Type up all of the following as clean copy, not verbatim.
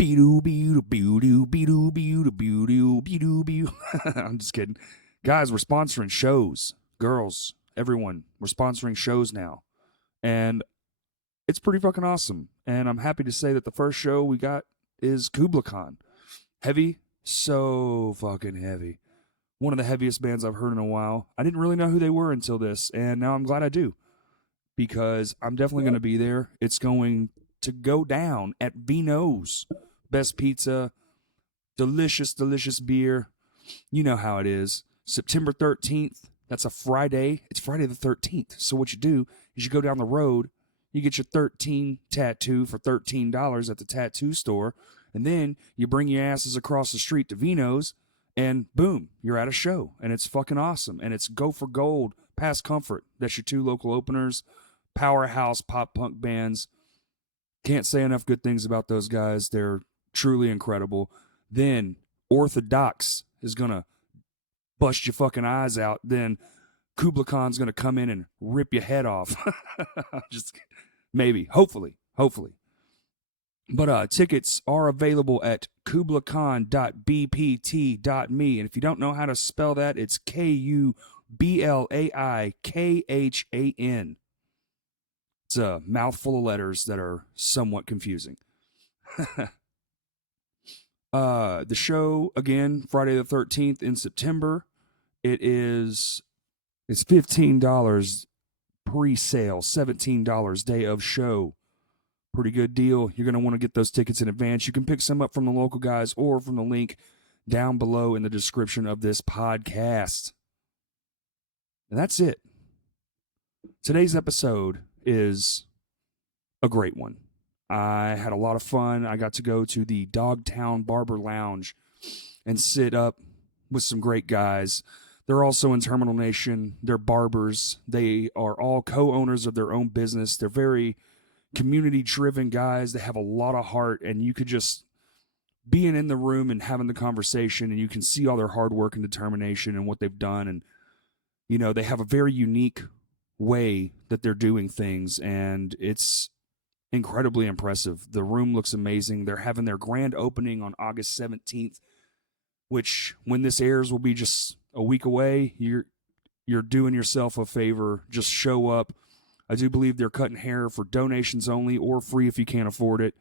I'm just kidding. Guys, we're sponsoring shows. Girls, everyone, we're sponsoring shows now. And it's pretty fucking awesome. And I'm happy to say that the first show we got is Kubla Khan. Heavy, so fucking heavy. One of the heaviest bands I've heard in a while. I didn't really know who they were until this, and now I'm glad I do. Because I'm definitely going to be there. It's going to go down at Vino's. Best pizza, delicious, delicious beer. You know how it is. September 13th, that's a Friday. It's Friday the 13th. So what you do is you go down the road, you get your 13 tattoo for $13 at the tattoo store, and then you bring your asses across the street to Vino's, and boom, you're at a show, and it's fucking awesome. And it's Go for Gold, Past Comfort. That's your two local openers, powerhouse pop punk bands. Can't say enough good things about those guys. They're truly incredible. Then Orthodox is going to bust your fucking eyes out. Then Kubla Khan's going to come in and rip your head off. Just maybe, hopefully. But tickets are available at kublakhan.bpt.me. And if you don't know how to spell that, it's Kublaikhan. It's a mouthful of letters that are somewhat confusing. The show, again, Friday the 13th in September. It's $15 pre-sale, $17 day of show. Pretty good deal. You're going to want to get those tickets in advance. You can pick some up from the local guys or from the link down below in the description of this podcast. And that's it. Today's episode is a great one. I had a lot of fun. I got to go to the DogTown Barber Lounge and sit up with some great guys. They're also in Termination. They're barbers. They are all co-owners of their own business. They're very community-driven guys. They have a lot of heart, and you could just being in the room and having the conversation, and you can see all their hard work and determination and what they've done. And, you know, they have a very unique way that they're doing things, and it's incredibly impressive. The room looks amazing. They're having their grand opening on August 17th, which when this airs will be just a week away. You're doing yourself a favor. Just show up. I do believe they're cutting hair for donations only or free if you can't afford it.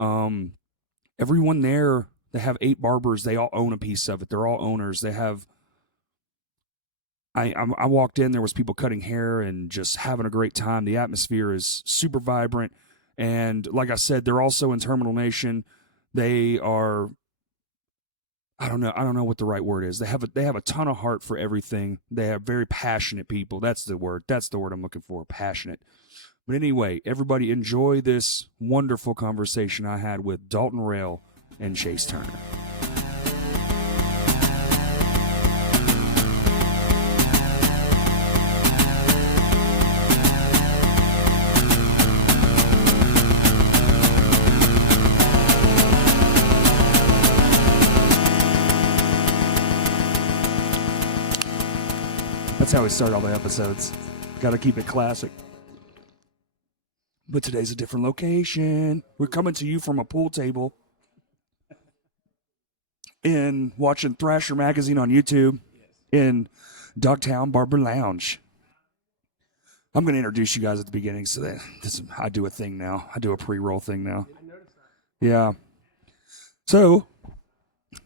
Everyone there, they have 8 barbers. They all own a piece of it. They're all owners. They have I walked in, there was people cutting hair and just having a great time. The atmosphere is super vibrant. And like I said, they're also in Termination. They are, I don't know what the right word is. They have a ton of heart for everything. They have very passionate people. That's the word I'm looking for, passionate. But anyway, everybody enjoy this wonderful conversation I had with Dalton Rail and Chase Turner. That's how we start all the episodes. Got to keep it classic. But today's a different location. We're coming to you from a pool table and watching Thrasher Magazine on YouTube in DogTown Barber Lounge. I'm going to introduce you guys at the beginning so that I do a thing now. I do a pre-roll thing now. Yeah. So,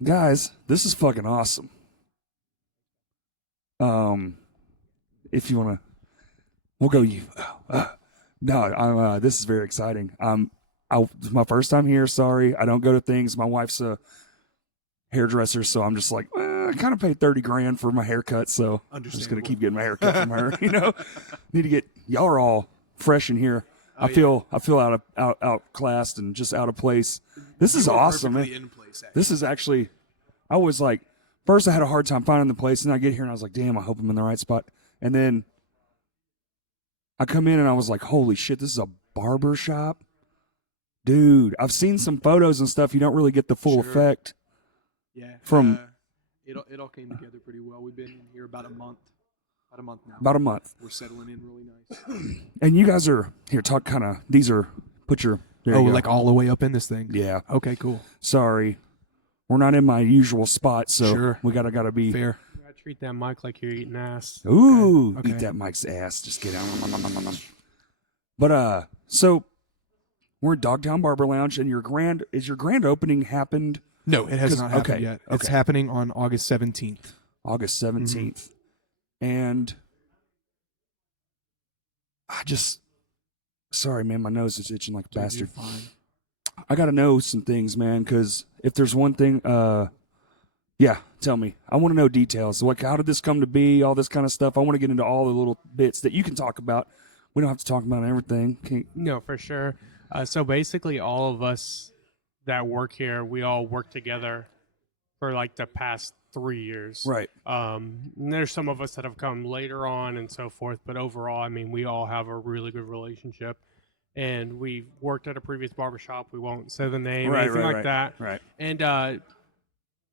guys, this is fucking awesome. If you want to, we'll go you. No, this is very exciting. It's my first time here. Sorry, I don't go to things. My wife's a hairdresser, so I'm just like, I kind of paid $30,000 for my haircut, so I'm just gonna keep getting my haircut from her. You know, need to get y'all are all fresh in here. I feel outclassed and just out of place. This is awesome, man. In place, this is actually, I was like, first I had a hard time finding the place, and I get here and I was like, damn, I hope I'm in the right spot. And then I come in and I was like, holy shit, this is a barber shop? Dude, I've seen some photos and stuff. You don't really get the full effect. Yeah. From it all came together pretty well. We've been in here about a month. About a month now. About a month. We're settling in really nice. And you guys are, here, talk kind of, these are, put your There you go. like all the way up in this thing. Yeah. Okay, cool. Sorry. We're not in my usual spot, so Sure. we gotta be Fair. You gotta treat that mic like you're eating ass. Ooh, Okay. eat that Mike's ass. Just get out. But so we're in DogTown Barber Lounge, and your grand opening happened No, it has 'Cause- not happened okay, yet. It's okay. happening on August 17th. August 17th. And sorry, man, my nose is itching like a bastard. You're fine. I got to know some things, man, because if there's one thing, yeah, tell me. I want to know details. Like, how did this come to be, all this kind of stuff. I want to get into all the little bits that you can talk about. We don't have to talk about everything. No, for sure. So basically, all of us that work here, we all work together for like the past 3 years. Right. And there's some of us that have come later on and so forth, but overall, I mean, we all have a really good relationship. And we worked at a previous barbershop. We won't say the name, anything like that. Right. And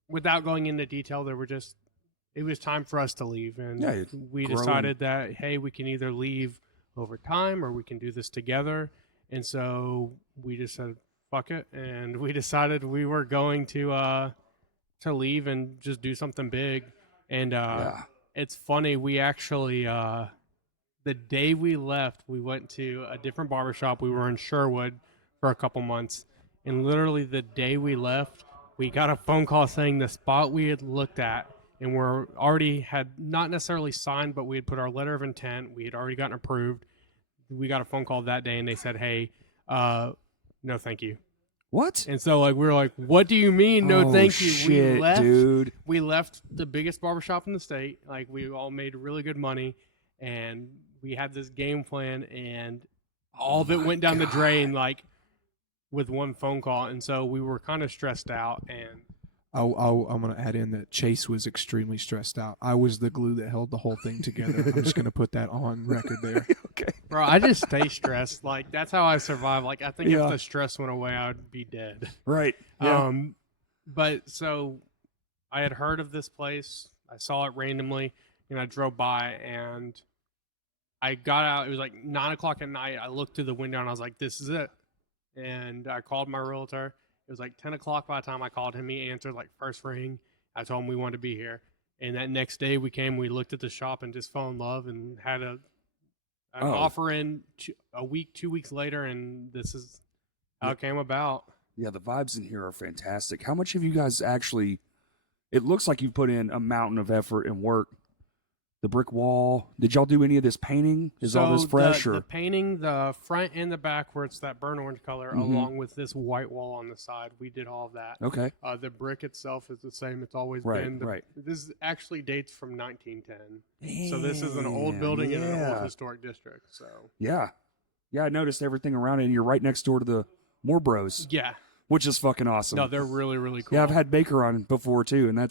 without going into detail, it was time for us to leave. And Yeah, we growing. decided that, hey, we can either leave over time or we can do this together. And so we just said, fuck it. And we decided we were going to leave and just do something big. And Yeah. it's funny, we actually, the day we left, we went to a different barbershop. We were in Sherwood for a couple months. And literally the day we left, we got a phone call saying the spot we had looked at and we're already had not necessarily signed, but we had put our letter of intent. We had already gotten approved. We got a phone call that day and they said, hey, no, thank you. What? And so like we were like, what do you mean? No, thank you. Shit, We left, dude. we left the biggest barbershop in the state. Like we all made really good money and we had this game plan and all of it went down the drain like with one phone call. And so we were kind of stressed out and I'm going to add in that Chase was extremely stressed out. I was the glue that held the whole thing together. I'm just going to put that on record there. Okay. bro, I just stay stressed. Like that's how I survive. Like I think Yeah. if the stress went away, I would be dead. Right. Yeah. But so I had heard of this place. I saw it randomly and I drove by and I got out. It was like 9 o'clock at night. I looked through the window and I was like, this is it. And I called my realtor. It was like 10 o'clock by the time I called him. He answered like first ring. I told him we wanted to be here. And that next day we looked at the shop and just fell in love and had an offer in a week, 2 weeks later. And this is how it came about. Yeah, the vibes in here are fantastic. How much have you guys actually... It looks like you put in a mountain of effort and work. The brick wall. Did y'all do any of this painting? Is all this fresh? The painting, the front and the back, where it's that burnt orange color, along with this white wall on the side, we did all of that. Okay. The brick itself is the same. It's always Right, been. right. This actually dates from 1910. So this is an old building in an old historic district. So Yeah. Yeah, I noticed everything around it, and you're right next door to the Moore Bros, yeah, which is fucking awesome. no, they're really really cool. Yeah, I've had Baker on before too, and I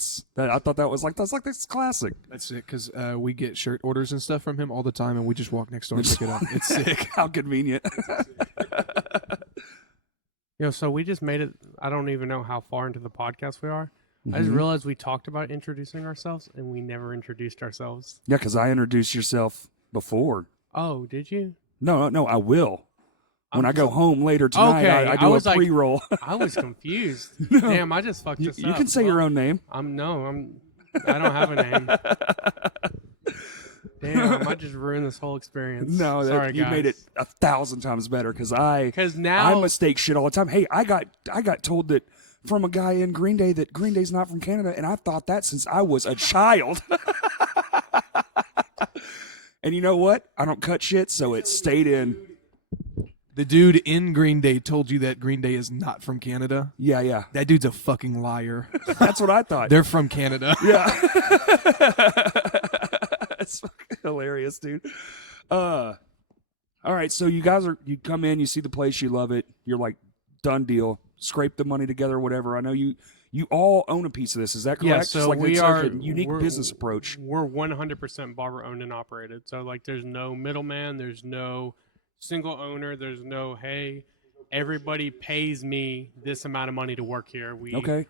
thought that's classic. That's it, because we get shirt orders and stuff from him all the time, and we just walk next door and pick it up. It's sick. How convenient. So we just made it. I don't even know how far into the podcast we are. I just Mhm. realized we talked about introducing ourselves, and we never introduced ourselves. Yeah, because I introduced yourself before. Oh, did you? No, I will. When I'm I go so- home later tonight, Okay, I I do a was like- pre-roll. I was confused. No. Damn, I just fucked you this up. can say your own name. I don't have a name. Damn, I just ruined this whole experience. No, sorry, you guys. made it 1,000 times better because I now mistake shit all the time. Hey, I got told that from a guy in Green Day that Green Day's not from Canada, and I thought that since I was a child. And you know what? I don't cut shit, so it stayed in. The dude in Green Day told you that Green Day is not from Canada. Yeah. That dude's a fucking liar. That's what I thought. They're from Canada. Yeah. It's fucking hilarious, dude. All right, so you come in, you see the place, you love it. You're like, done deal. Scrape the money together, whatever. I know you all own a piece of this. Is that correct? Yeah, It's so like, we it's are like a unique we're- business approach. We're 100% barber owned and operated. So like, there's no middleman. There's no single owner. There's no hey, everybody pays me this amount of money to work here. We Okay.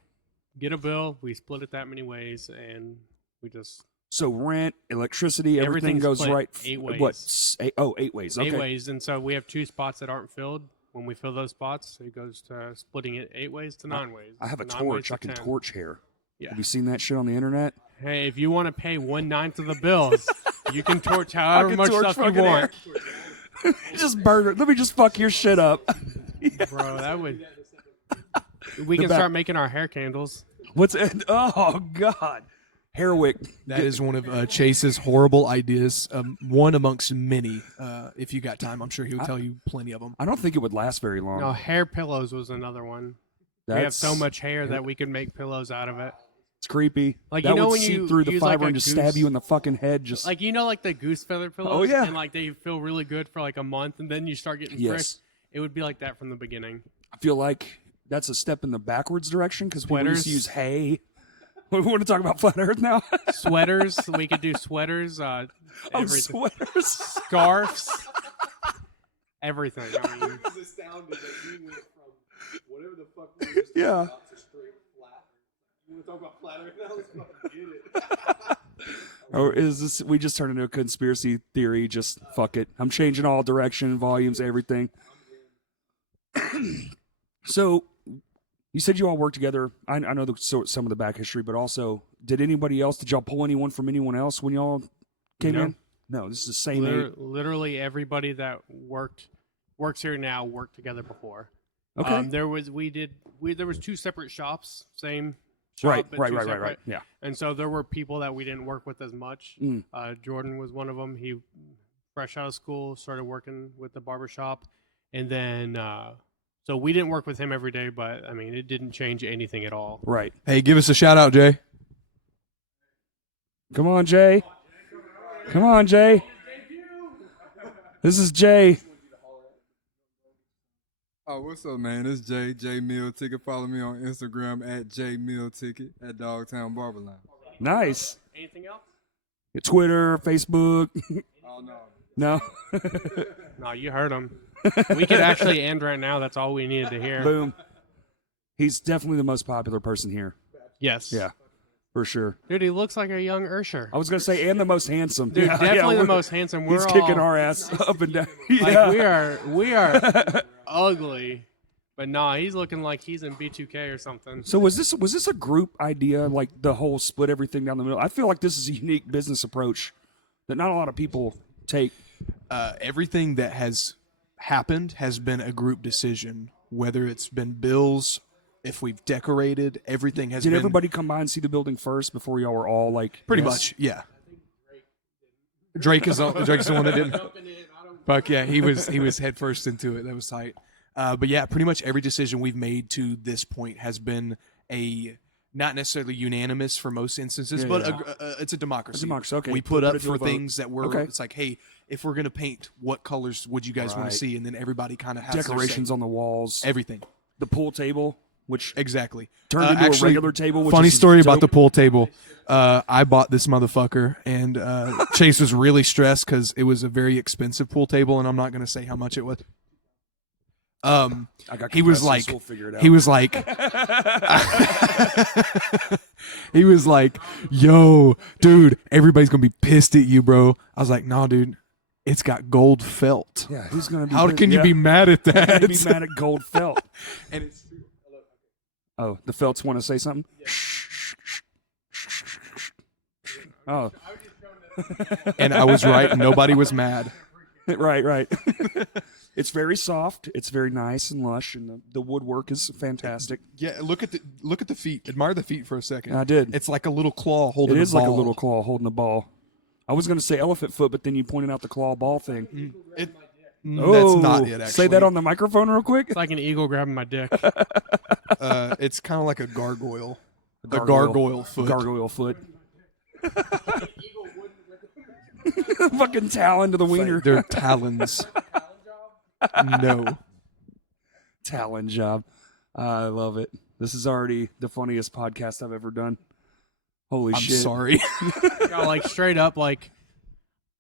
get a bill. We split it that many ways, and we just So rent, electricity, everything Everything's goes split right. 8 ways. What? 8 ways. Okay. 8 ways. And so we have 2 spots that aren't filled. when we fill those spots, it goes to splitting it 8 ways to 9 ways. I have a 9 torch. ways to I can 10. torch hair. Yeah. Have you seen that shit on the internet? Hey, if you want to pay 1/9 of the bills, you can torch however can much torch stuff you fucking want. Just burn it. Let me just fuck your shit up. Bro, that would. We The can back- start making our hair candles. What's it? Oh God, hair wick. That is one of Chase's horrible ideas. One amongst many. If you got time, I'm sure he'll tell you plenty of them. I don't think it would last very long. No, hair pillows was another one. We have so That's- much hair that we could make pillows out of it. It's creepy. Like, that you know would when seep you through the use, fiber like, a and just stab goose- you in the fucking head. Just Like, like the goose feather pillows? Oh, yeah. And, like, they feel really good for, like, a month, and then you start getting Yes. frisked. It would be like that from the beginning. I feel like that's a step in the backwards direction because people used to Sweaters. use hay. We want to talk about flat Earth now. Sweaters. We could do sweaters. Oh, Everything. sweaters. Scarves. Everything. I mean, astounded that you went from whatever the fuck we were Yeah. to straight flat. You want to talk about flat Earth now? Let's fucking get it. Or is this? We just turned into a conspiracy theory. Just fuck it. I'm changing all direction, volumes, everything. So, you said you all work together. I know some of the back history, but also, did anybody else? Did y'all pull anyone from anyone else when y'all came No. in? No, this is the same. literally everybody that works here now worked together before. Okay. There was 2 separate shops, same shop, Right. but 2 Right. separate. Yeah. And so there were people that we didn't work with as much. Mm. Jordan was one of them. He, fresh out of school, started working with the barber shop. And then, so we didn't work with him every day, but I mean, it didn't change anything at all. Right. Hey, give us a shout out, Jay. Come on, Jay. Come on, Jay. This is Jay. Oh, what's up, man? It's J Mill Ticket. Follow me on Instagram at J Mill Ticket at DogTown Barber Line. Nice. Anything else? Twitter, Facebook. Oh no. No. No, you heard him. We could actually end right now. That's all we needed to hear. Boom. He's definitely the most popular person here. Yes. Yeah, for sure. Dude, he looks like a young Ursher. I was gonna say, and the most handsome. Dude, Yeah, definitely yeah, the we're- most handsome. We're He's all, kicking our ass up and down. like, Yeah. we are ugly, but nah, he's looking like he's in B2K or something. So was this a group idea, like the whole split everything down the middle? I feel like this is a unique business approach that not a lot of people take. Everything that has happened has been a group decision. Whether it's been bills, if we've decorated, everything has Did been everybody come by and see the building first before y'all were all like pretty yes? much, yeah. Drake's the one that didn't. Fuck yeah, he was head first into it. That was tight. But yeah, pretty much every decision we've made to this point has been not necessarily unanimous for most instances, Yeah, but yeah. it's a democracy. A democracy, okay. We put Put up it to for a vote. things that were. Okay. It's like, hey, if we're gonna paint, what colors would you guys want Right. to see? And then everybody kind of has their say. Decorations on the walls, Everything. the pool table, which Exactly. turned into Actually, a regular table. Which Funny is story about the dope. pool table. I bought this motherfucker, and Chase was really stressed because it was a very expensive pool table, and I'm not going to say how much it was. I got He was compressors, like, we'll figure it out. he was like, he was like, yo, dude, everybody's going to be pissed at you, bro. I was like, nah, dude, it's got gold felt. Yeah, who's gonna be? How can you be mad at How that? can you be mad at gold felt? And it's Oh, the felts want to say something. Oh, and I was right, and nobody was mad. right. It's very soft. It's very nice and lush, and the woodwork is fantastic. Yeah, look at the feet. Admire the feet for a second. I did. It's like a little claw It holding. is a ball. like a little claw holding a ball. I was going to say elephant foot, but then you pointed out the claw ball thing. That's not it. Actually, Say that on the microphone real quick. It's like an eagle grabbing my dick. It's kind of like a gargoyle. A Gargoyle. gargoyle foot. Gargoyle foot. Fucking talon to the wiener. They're talons. No. Talon job. I love it. This is already the funniest podcast I've ever done. Holy I'm shit. sorry. No, like straight up, like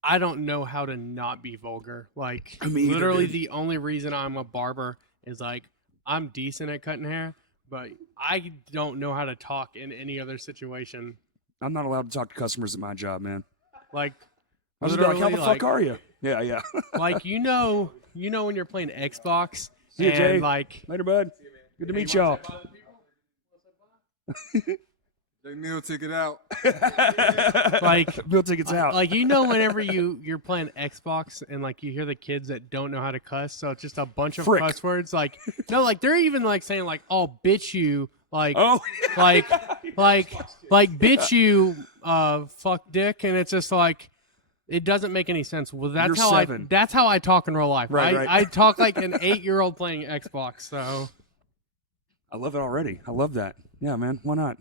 I don't know how to not be vulgar. Like Me either, literally dude. the only reason I'm a barber is like I'm decent at cutting hair, but I don't know how to talk in any other situation. I'm not allowed to talk to customers at my job, man. Like I was just like, how the literally, fuck are you? Yeah. like you know when you're playing Xbox See you, Jay. And like, Later, bud. Good to meet y'all. They meal ticket out. like, Bill tickets out. like whenever you're playing Xbox and like you hear the kids that don't know how to cuss, so it's just a bunch of Frick. cuss words. Like, no, like they're even like saying like, "Oh, bitch you," like, Oh, like bitch you, fuck dick, and it's just like. It doesn't make any sense. Well, You're 7. That's how I talk in real life. Right. I talk like an 8-year-old playing Xbox. So I love it already. I love that. Yeah, man. Why not?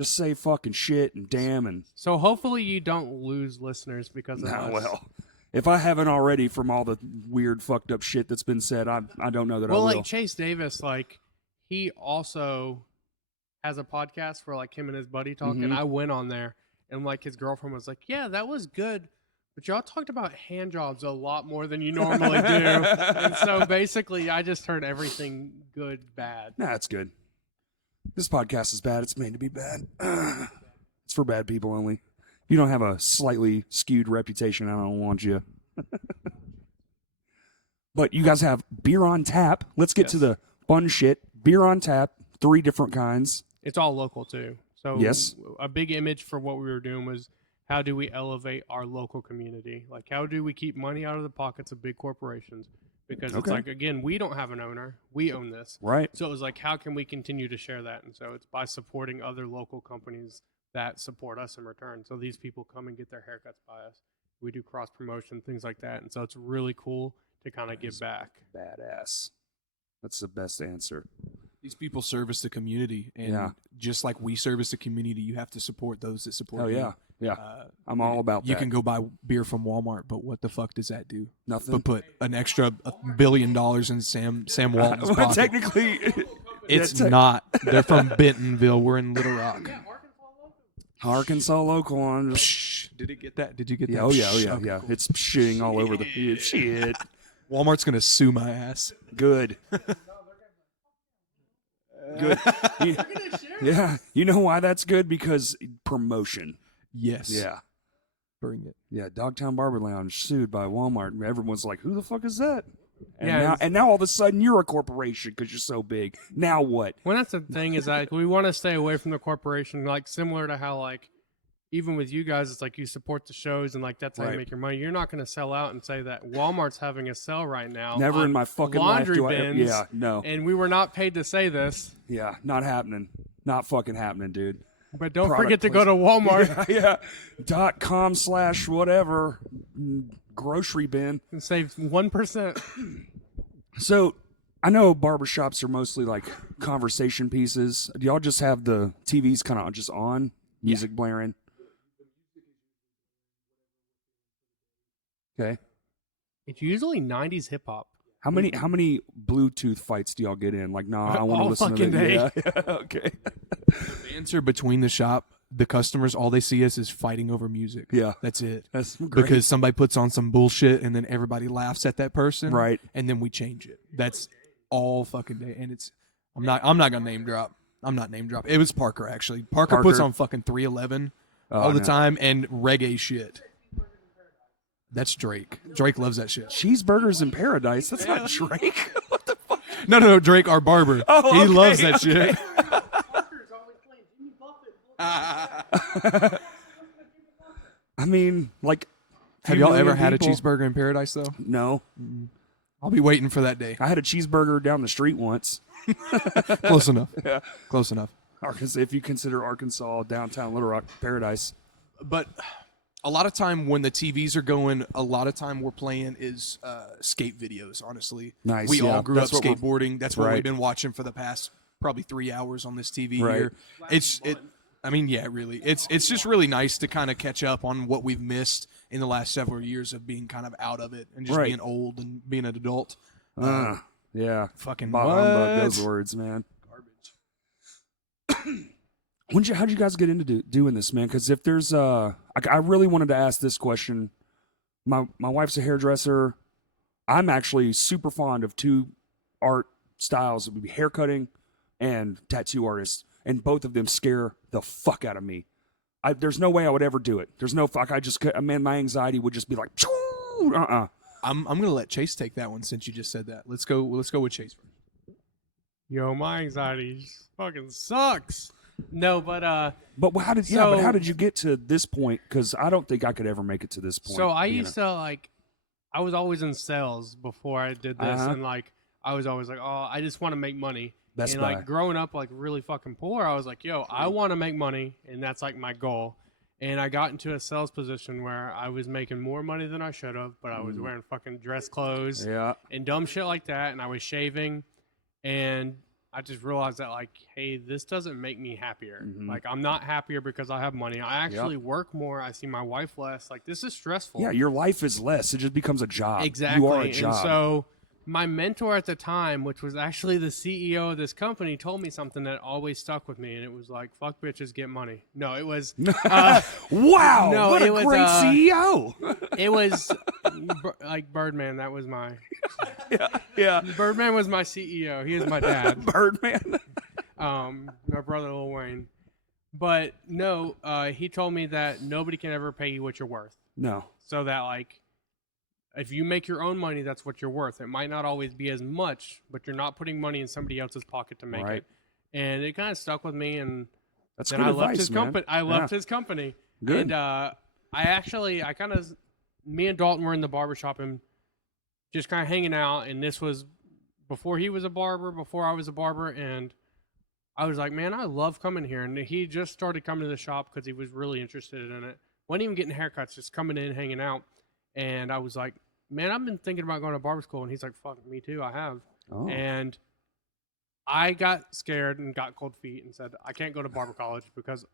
Just say fucking shit and damn and. so hopefully you don't lose listeners because of Nah, us. well, if I haven't already from all the weird, fucked up shit that's been said, I don't know that I Well, will. like Chase Davis, like he also has a podcast where like him and his buddy talk, Mhm. and I went on there, and like his girlfriend was like, "Yeah, that was good." But y'all talked about hand jobs a lot more than you normally do. And so basically, I just heard everything good, bad. Nah, it's good. This podcast is bad. It's made to be bad. It's for bad people only. If you don't have a slightly skewed reputation, I don't want you. But you guys have beer on tap. Let's get to Yes. the fun shit. Beer on tap, 3 different kinds. It's all local, too. So Yes. a big image for what we were doing was how do we elevate our local community? Like, how do we keep money out of the pockets of big corporations? Because it's Okay. like, again, we don't have an owner. We own this. Right. So it was like, how can we continue to share that? And so it's by supporting other local companies that support us in return. So these people come and get their haircuts by us. We do cross promotion, things like that. And so it's really cool to kind of give back. Badass. That's the best answer. These people service the community, and Yeah. just like we service the community, you have to support those that support Oh, you. yeah. Yeah. I'm you- all about You that. can go buy beer from Walmart, but what the fuck does that do? Nothing. But put an extra $1 billion in Sam Walton's Well, pocket. technically, It's yeah, not. They're from Bentonville. We're in Little Rock. Arkansas local on. Psh, did it get that? Did you get Yeah, that? oh yeah, Psh, yeah, okay, yeah. cool. It's shitting all over the shit. Walmart's gonna sue my ass. Good. Good. Yeah. You know why that's good? Because promotion. Yes. Yeah. Bring it. Yeah. DogTown Barber Lounge sued by Walmart. And everyone's like, who the fuck is that? And, Yeah, now, it's- now all of a sudden you're a corporation because you're so big. Now what? Well, that's the thing is like we want to stay away from the corporation, like similar to how like even with you guys, it's like you support the shows and like that's how Right. you make your money. You're not going to sell out and say that Walmart's having a sale right now. Never on in my fucking life laundry do I. bins, Yeah. No. And we were not paid to say this, Yeah. Not happening. Not fucking happening, dude. but don't Product forget to go to Walmart Yeah. .com/whatever grocery bin. and save 1%. So I know barbershops are mostly like conversation pieces. Do y'all just have the TVs kind of just on, music blaring? Okay. It's usually 90s hip hop. How many Bluetooth fights do y'all get in? Like, nah, I want to All listen to fucking that. day. Yeah. Okay. The answer between the shop, the customers, all they see us is fighting over music. Yeah. That's it. That's great. Because somebody puts on some bullshit and then everybody laughs at that person. Right. And then we change it. That's all fucking day. And it's I'm not gonna name drop. I'm not name drop. It was Parker actually. Parker puts Parker. on fucking 311 Oh, all the no. time and reggae shit. That's Drake. Drake loves that shit. Cheeseburgers in Paradise. That's not Drake. What the fuck? No, Drake, our barber. Oh, he okay, loves that okay. shit. I mean, like, Have few y'all ever million had a people- cheeseburger in Paradise though? No. I'll be waiting for that day. I had a cheeseburger down the street once. Close enough. Close enough. Arkansas, if you consider Arkansas downtown Little Rock Paradise. But a lot of time when the TVs are going, a lot of time we're playing is skate videos, honestly. Nice, We yeah. all grew up That's what we're- skateboarding. That's what Right. we've been watching for the past probably 3 hours on this TV Right. here. Really. It's just really nice to kind of catch up on what we've missed in the last several years of being kind of out of it and just Right. being old and being an adult. Yeah. Fucking Bah humbug, what? those words, man. How'd you guys get into doing this, man? Because if there's I really wanted to ask this question. My wife's a hairdresser. I'm actually super fond of 2 art styles. It would be haircutting and tattoo artists, and both of them scare the fuck out of me. There's no way I would ever do it. There's no fuck. I just could, man, my anxiety would just be like, I'm gonna let Chase take that one since you just said that. Let's go with Chase first. Yo, my anxiety fucking sucks. No, but But how did So- but how did you get to this point? Because I don't think I could ever make it to this point. so I you used to I was always in sales before I did this, Uh-huh. and like I was always like, oh, I just want to make money. Best and Buy. like growing up like really fucking poor, I was like, yo, I want to make money, and that's like my goal. And I got into a sales position where I was making more money than I should have, but I was wearing fucking dress clothes Yeah. and dumb shit like that, and I was shaving, and I just realized that like, hey, this doesn't make me happier. Mhm. Like I'm not happier because I have money. I actually work more. I see my wife less. Like this is stressful. Yeah, your life is less. It just becomes a job. Exactly. You are a job. And so my mentor at the time, which was actually the CEO of this company, told me something that always stuck with me, and it was like, "Fuck bitches, get money." No, it was. Wow! no, what a it was, great CEO. It was like Birdman. That was my Yeah. Birdman was my CEO. He is my dad. Birdman. My brother Lil Wayne. But no, he told me that nobody can ever pay you what you're worth. No. So that like, if you make your own money, that's what you're worth. It might not always be as much, but you're not putting money in somebody else's pocket to make Right. it. And it kind of stuck with me, and That's then good I left advice, his man. company. I left his company. Good. And me and Dalton were in the barbershop and just kind of hanging out. And this was before he was a barber, before I was a barber. And I was like, man, I love coming here. And he just started coming to the shop because he was really interested in it. Wasn't even getting haircuts, just coming in, hanging out. And I was like, man, I've been thinking about going to barber school. And he's like, fuck, me too, I have. Oh. And I got scared and got cold feet and said, I can't go to barber college because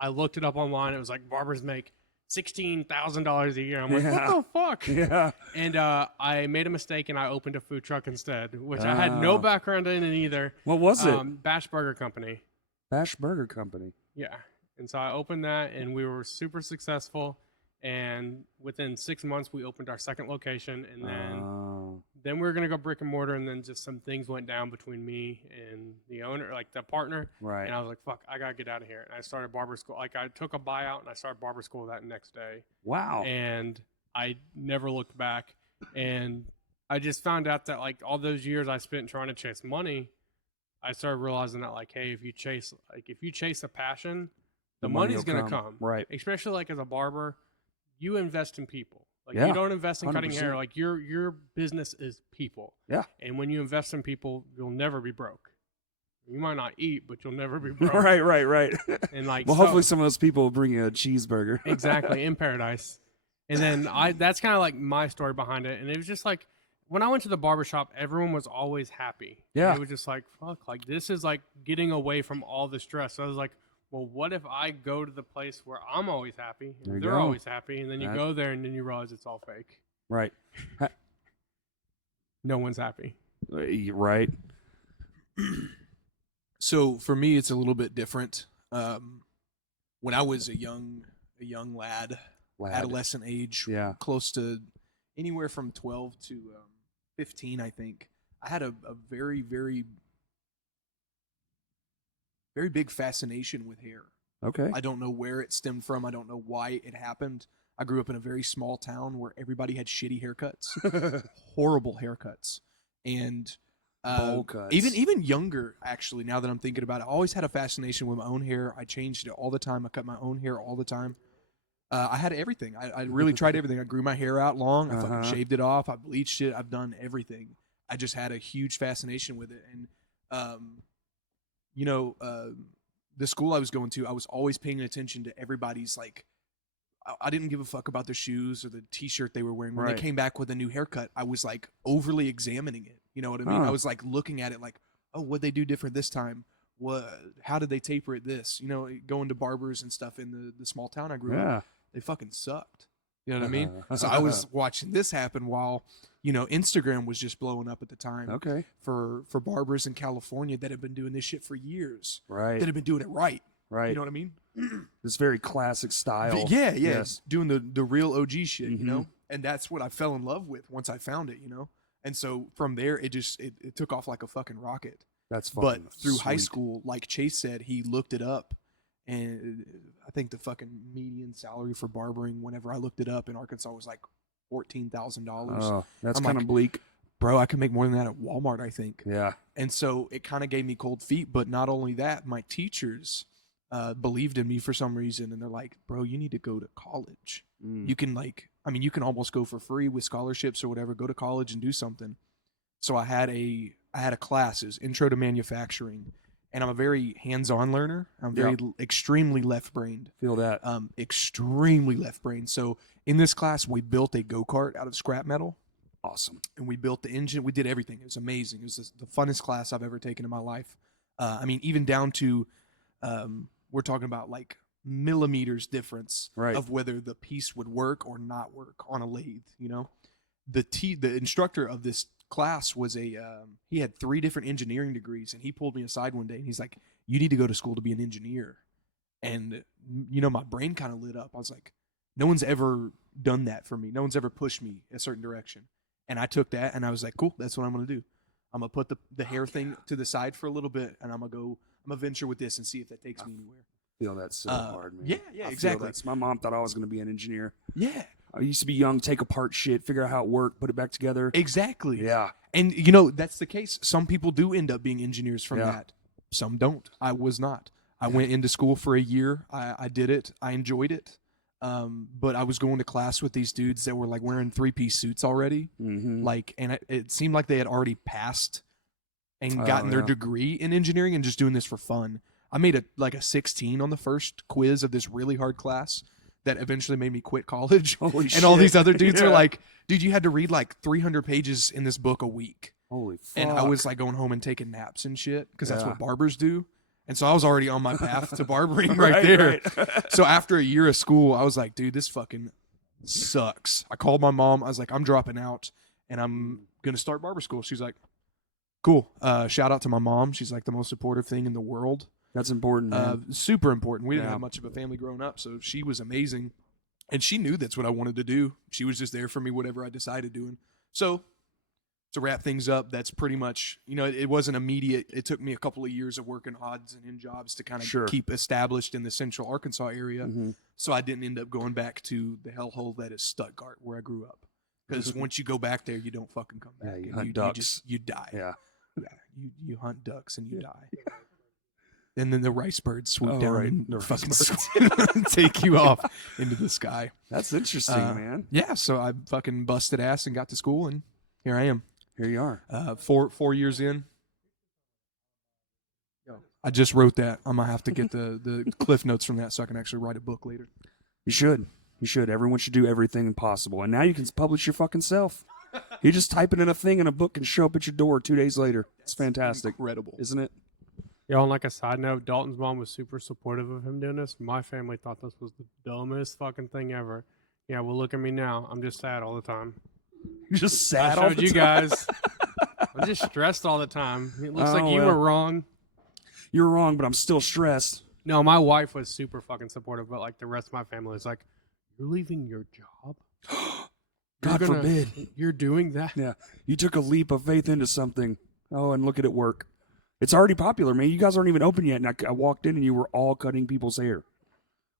I looked it up online. It was like barbers make $16,000 a year. I'm like, Yeah. what the fuck? Yeah. And I made a mistake and I opened a food truck instead, which I had no Oh. background in it either. What was it? Bash Burger Company. Bash Burger Company. Yeah. And so I opened that and we were super successful. And within 6 months, we opened our second location. And then we were going to go brick and mortar. And then just some things went down between me and the owner, like the partner. Right. And I was like, fuck, I got to get out of here. And I started barber school. Like I took a buyout and I started barber school that next day. Wow. And I never looked back. And I just found out that like all those years I spent trying to chase money, I started realizing that like, hey, if you chase a passion, the money money's will going to come. Right. Especially like as a barber, you invest in people. Like Yeah, you don't invest in cutting 100%. hair. Like your business is people. Yeah. And when you invest in people, you'll never be broke. You might not eat, but you'll never be broke. Right. And like, Well, so- hopefully some of those people will bring you a cheeseburger. exactly in paradise. And then that's kind of like my story behind it. And it was just like when I went to the barbershop, everyone was always happy. Yeah. It was just like, fuck, like this is like getting away from all the stress. So I was like, well, what if I go to the place where I'm always happy There you and they're go. always happy, and then you That- go there and then you realize it's all fake. Right. No one's happy. Right. So for me, it's a little bit different. When I was a young lad, adolescent age, Yeah. close to anywhere from 12 to 15, I think, I had a very, very, very big fascination with hair. Okay. I don't know where it stemmed from. I don't know why it happened. I grew up in a very small town where everybody had shitty haircuts, horrible haircuts, and Bowl cuts. even younger. Actually, now that I'm thinking about it, I always had a fascination with my own hair. I changed it all the time. I cut my own hair all the time. I had everything. I really tried everything. I grew my hair out long. I fucking shaved it off. I bleached it. I've done everything. I just had a huge fascination with it, and the school I was going to, I was always paying attention to everybody's like. I didn't give a fuck about their shoes or the T-shirt they were wearing. When Right. they came back with a new haircut, I was like overly examining it. You know what I mean? Huh. I was like looking at it like, oh, what'd they do different this time? How did they taper it this? You know, going to barbers and stuff in the small town I grew up, Yeah. they fucking sucked. You know what I mean? So I was watching this happen while, Instagram was just blowing up at the time Okay. for barbers in California that have been doing this shit for years, Right. that have been doing it right. Right. You know what I mean? This very classic style. Yeah, Yes. doing the real OG shit, Mhm. and that's what I fell in love with once I found it, and so from there it just it took off like a fucking rocket. That's fucking But through high sweet. school, like Chase said, he looked it up, and I think the fucking median salary for barbering, whenever I looked it up in Arkansas, was like $14,000. Oh, that's I'm kind of like, bleak. Bro, I can make more than that at Walmart, I think. Yeah. And so it kind of gave me cold feet. But not only that, my teachers believed in me for some reason. And they're like, bro, you need to go to college. You can you can almost go for free with scholarships or whatever. Go to college and do something. So I had a class, it was Intro to Manufacturing. And I'm a very hands-on learner. I'm very extremely left-brained. Feel that. Extremely left-brained. So in this class, we built a go-kart out of scrap metal. Awesome. And we built the engine. We did everything. It was amazing. It was the funnest class I've ever taken in my life. Even down to, we're talking about like millimeters difference of whether the piece would work or not work on a lathe. The instructor of this class was he had 3 different engineering degrees, and he pulled me aside one day and he's like, you need to go to school to be an engineer. And my brain kind of lit up. I was like, no one's ever done that for me. No one's ever pushed me a certain direction. And I took that and I was like, cool, that's what I'm going to do. I'm going to put the hair thing to the side for a little bit, and I'm going to venture with this and see if that takes me anywhere. Feel that so hard, man. Yeah, I exactly. Feel that. My mom thought I was going to be an engineer. Yeah. I used to be young, take apart shit, figure out how it worked, put it back together. Exactly. Yeah. And, that's the case. Some people do end up being engineers from that. Some don't. I was not. I went into school for a year. I did it. I enjoyed it. But I was going to class with these dudes that were like wearing 3-piece suits already. Mm-hmm. And it seemed like they had already passed and gotten their degree in engineering and just doing this for fun. I made a 16 on the first quiz of this really hard class that eventually made me quit college. Holy and shit. all these other dudes are like, dude, you had to read like 300 pages in this book a week. Holy fuck. And I was like going home and taking naps and shit because that's what barbers do. And so I was already on my path to barbering right there. Right. So after a year of school, I was like, dude, this fucking sucks. I called my mom. I was like, I'm dropping out and I'm going to start barber school. She's like, cool. Shout out to my mom. She's like the most supportive thing in the world. That's important, man. Super important. We didn't have much of a family growing up, so she was amazing. And she knew that's what I wanted to do. She was just there for me, whatever I decided doing. So to wrap things up, that's pretty much, it wasn't immediate. It took me a couple of years of working odds and end jobs to kind of keep established in the central Arkansas area. Mm-hmm. So I didn't end up going back to the hellhole that is Stuttgart, where I grew up. Because once you go back there, you don't fucking come back. Yeah, you hunt ducks. You die. Yeah. You hunt ducks and you die. And then the rice birds swoop down and fucking take you off into the sky. That's interesting, man. Yeah, so I fucking busted ass and got to school, and here I am. Here you are. 4 years in. I just wrote that. I'm going to have to get the cliff notes from that so I can actually write a book later. You should. You should. Everyone should do everything possible. And now you can publish your fucking self. You just type it in a thing in a book and show up at your door 2 days later. It's fantastic. Incredible. Isn't it? Yeah, and like a side note, Dalton's mom was super supportive of him doing this. My family thought this was the dumbest fucking thing ever. Yeah, well, look at me now. I'm just sad all the time. You're just sad I all showed the you time. guys. I'm just stressed all the time. It looks like you were wrong. You're wrong, but I'm still stressed. No, my wife was super fucking supportive, but like the rest of my family was like, you're leaving your job? God forbid. You're doing that? Yeah. You took a leap of faith into something. Oh, and look at it work. It's already popular, man. You guys aren't even open yet, and I walked in and you were all cutting people's hair.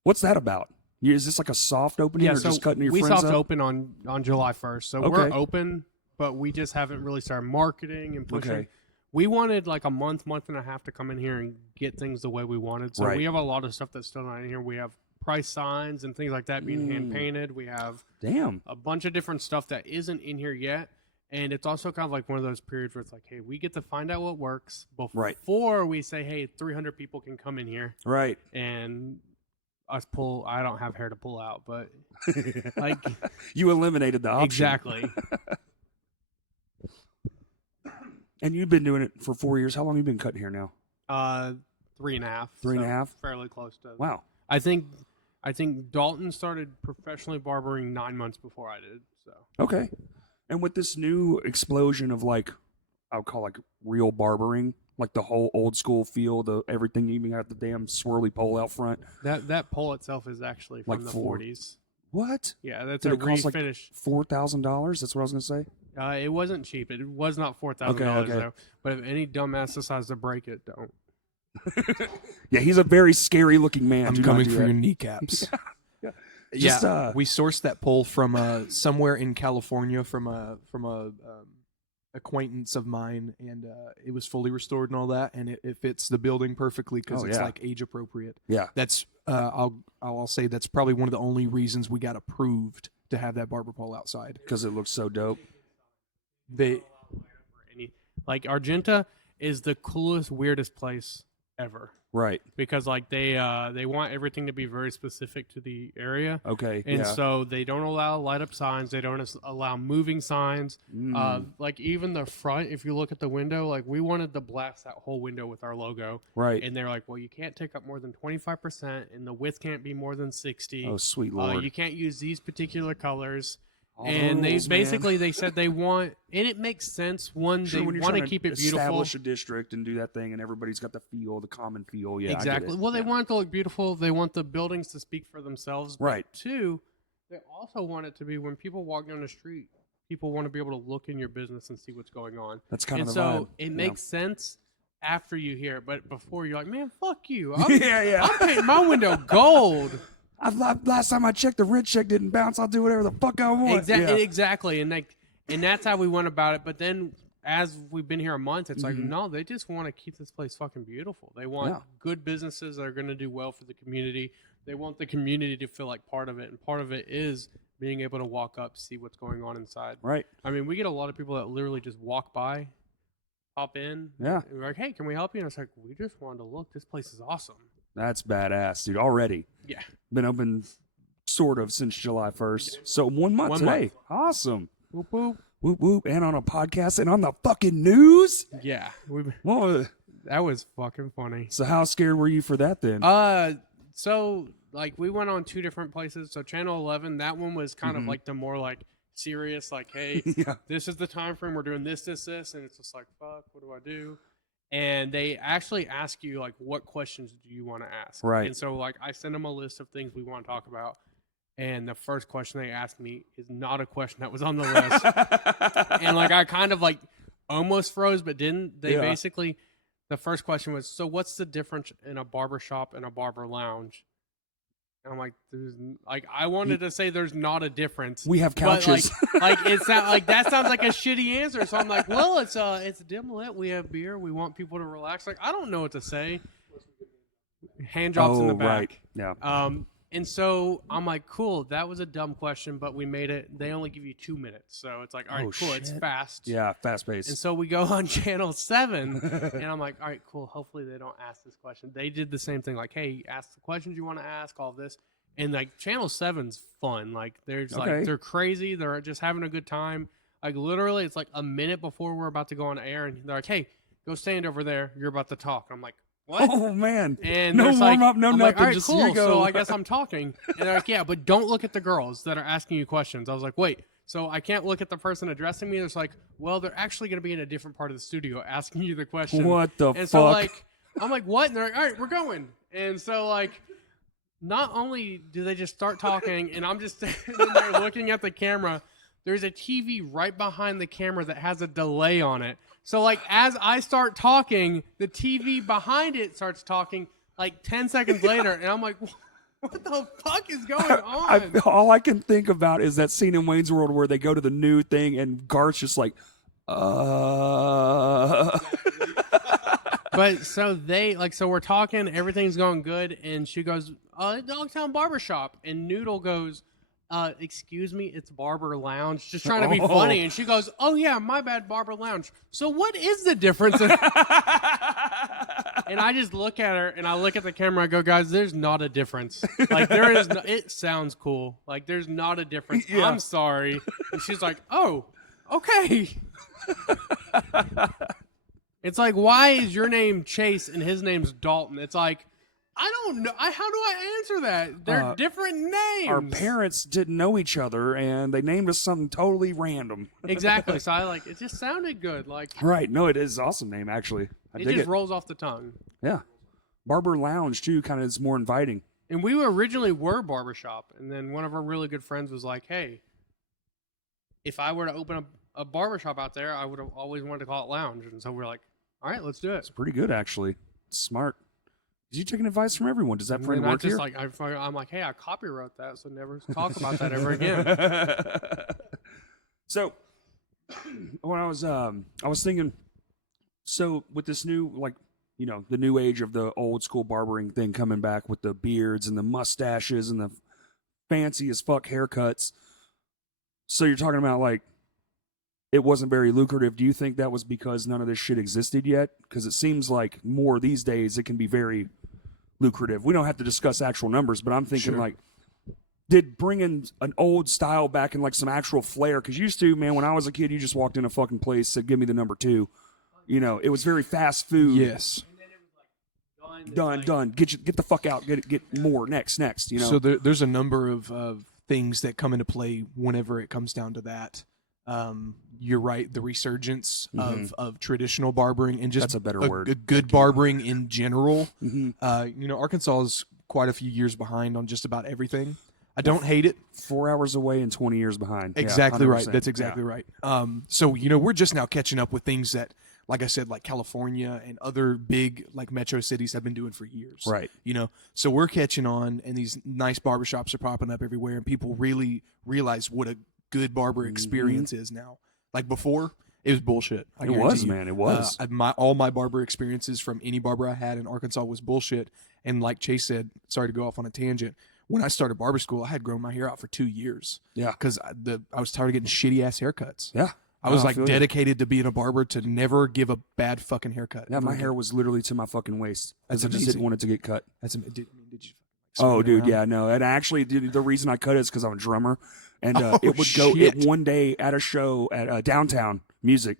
What's that about? Is this like a soft opening or just cutting your friends up? We soft open on July 1st, so we're open, but we just haven't really started marketing and pushing. Okay. We wanted like a month and a half to come in here and get things the way we wanted. So we have a lot of stuff that's still not in here. We have price signs and things like that being hand painted. We have a bunch of different stuff that isn't in here yet. And it's also kind of like one of those periods where it's like, hey, we get to find out what works before we say, hey, 300 people can come in here. Right. And us pull, I don't have hair to pull out, but like. You eliminated the option. Exactly. And you've been doing it for 4 years. How long have you been cutting hair now? 3.5. 3.5? Fairly close to. Wow. I think Dalton started professionally barbering 9 months before I did. So. Okay. And with this new explosion of like, I would call like real barbering, like the whole old school feel, everything, you even got the damn swirly pole out front. That pole itself is actually from the 40s. What? Yeah, that's Did a it cost like refinish. $4,000? That's what I was gonna say. It wasn't cheap. It was not $4,000 though. But if any dumbass decides to break it, don't. Yeah, he's a very scary looking man. I'm coming for your kneecaps. Yeah. Just, we sourced that pole from somewhere in California from a acquaintance of mine, and it was fully restored and all that, and it fits the building perfectly because it's like age appropriate. Yeah. That's I'll say that's probably one of the only reasons we got approved to have that barber pole outside. Because it looks so dope. Like Argenta is the coolest, weirdest place ever. Right. Because like they want everything to be very specific to the area. Okay. And so they don't allow light up signs. They don't allow moving signs. Like even the front, if you look at the window, like we wanted to blast that whole window with our logo. Right. And they're like, well, you can't take up more than 25%, and the width can't be more than 60. Oh, sweet Lord. You can't use these particular colors. All the And rules, they basically man. they said they want, and it makes sense. One, Sure, they when you're want to trying keep it beautiful. Establish a district and do that thing, and everybody's got the common feel. Yeah, I get Exactly. it. Well, they want it to look beautiful. They want the buildings to speak for themselves. But Right. two, they also want it to be when people walk down the street, people want to be able to look in your business and see what's going on. That's kind And of the so vibe. it Yeah. makes sense after you hear it, but before you're like, man, fuck you. Yeah. I'm painting my window gold. Last time I checked, the red check didn't bounce. I'll do whatever the fuck I want. Exactly. And that's how we went about it. But then as we've been here a month, it's like, no, they just want to keep this place fucking beautiful. They want good businesses that are going to do well for the community. They want the community to feel like part of it. And part of it is being able to walk up, see what's going on inside. Right. I mean, we get a lot of people that literally just walk by, hop in. Yeah. And we're like, hey, can we help you? And it's like, we just wanted to look. This place is awesome. That's badass, dude. Already. Yeah. Been open sort of since July 1st. So 1 month today. Awesome. Whoop, whoop. Whoop, whoop. And on a podcast and on the fucking news. Yeah. Well, That was fucking funny. so how scared were you for that then? So like we went on two different places. So Channel 11, that one was kind of like the more like serious, like, hey, Yeah. this is the time frame. We're doing this, and it's just like, fuck, what do I do? And they actually ask you like, what questions do you want to ask? Right. And so like I send them a list of things we want to talk about. And the first question they asked me is not a question that was on the list. And like I kind of like almost froze, but didn't. They basically, the first question was, so what's the difference in a barber shop and a barber lounge? And I'm like, I wanted to say there's not a difference. We have but, couches. like it's not like that sounds like a shitty answer. So I'm like, well, it's dim lit. We have beer. We want people to relax. Like I don't know what to say. Hand drops in the back. Right. Yeah. And so I'm like, cool, that was a dumb question, but we made it. They only give you 2 minutes. So it's like, all right, Oh, cool, it's shit. fast. Yeah, fast paced. And so we go on Channel 7, and I'm like, all right, cool, hopefully they don't ask this question. They did the same thing, like, hey, ask the questions you want to ask, all this. And like Channel 7's fun. Like they're just, like they're crazy. They're just having a good time. Like literally, it's like a minute before we're about to go on air, and they're like, hey, go stand over there. You're about to talk. And I'm like, what? Oh man! And no there's, warm like, up, no I'm nothing. like, all right, just cool. here you go. So I guess I'm talking. And they're like, yeah, but don't look at the girls that are asking you questions. I was like, wait. So I can't look at the person addressing me. It's like, well, they're actually going to be in a different part of the studio asking you the question. What the fuck? And so like, I'm like, what? And they're like, all right, we're going. And so like, not only do they just start talking, and I'm just standing there looking at the camera. There's a TV right behind the camera that has a delay on it. So, like, as I start talking, the TV behind it starts talking like 10 seconds later. And I'm like, what the fuck is going on? All I can think about is that scene in Wayne's World where they go to the new thing and Garth's just like, But so so we're talking, everything's going good. And she goes, DogTown Barber Shop. And Noodle goes, excuse me, it's Barber Lounge. Just trying to be funny. And she goes, oh yeah, my bad, Barber Lounge. So what is the difference? And I just look at her and I look at the camera. I go, guys, there's not a difference. Like there is, it sounds cool. Like there's not a difference. Yeah. I'm sorry. And she's like, oh, okay. It's like, why is your name Chase and his name's Dalton? It's like, I don't know. How do I answer that? They're different names. our parents didn't know each other and they named us something totally random. Exactly. So it just sounded good. Like Right. No, it is an awesome name, actually. I it dig just it. rolls off the tongue. Yeah. Barber Lounge, too, kind of is more inviting. And we originally were barbershop, and then one of our really good friends was like, hey, if I were to open a barbershop out there, I would have always wanted to call it Lounge. And so we're like, all right, let's do it. It's pretty good, actually. Smart. You taking advice from everyone. Does that And friend then I work just here? like I'm like, hey, I copywrote that, so never talk about that ever again. So when I was thinking, so with this new, like, you know, the new age of the old school barbering thing coming back with the beards and the mustaches and the fancy as fuck haircuts. So you're talking about like it wasn't very lucrative. Do you think that was because none of this shit existed yet? Because it seems like more these days it can be very lucrative. We don't have to discuss actual numbers, but I'm thinking like, did bringing an old style back and like some actual flair? Because used to, man, when I was a kid, you just walked in a fucking place, said, "Give me the number 2." You know, it was very fast food. Yes. Done. Get the fuck out. Get more. Next. You know. So there's a number of things that come into play whenever it comes down to that. You're right. The resurgence of traditional barbering and just That's a better word. Good barbering in general. Mhm. You know, Arkansas is quite a few years behind on just about everything. I don't hate it. 4 hours away and 20 years behind. Exactly Yeah, right. 100%. That's exactly right. So you know, we're just now catching up with things that, like I said, like California and other big like metro cities have been doing for years. Right. You know, so we're catching on, and these nice barbershops are popping up everywhere, and people really realize what a good barber experience is now. Like before, it was bullshit. I It guarantee was, you. man. It was. All my barber experiences from any barber I had in Arkansas was bullshit. And like Chase said, sorry to go off on a tangent. When I started barber school, I had grown my hair out for 2 years. Yeah. Because I was tired of getting shitty ass haircuts. Yeah. I was No, I like feel you. dedicated to being a barber to never give a bad fucking haircut. Yeah, my hair was literally to my fucking waist. That's I just amazing. didn't want it to get cut. Did you? Oh, spin dude, around? yeah, no. And actually, dude, the reason I cut it is because I'm a drummer, and Oh, it would go. shit. It one day at a show at Downtown Music,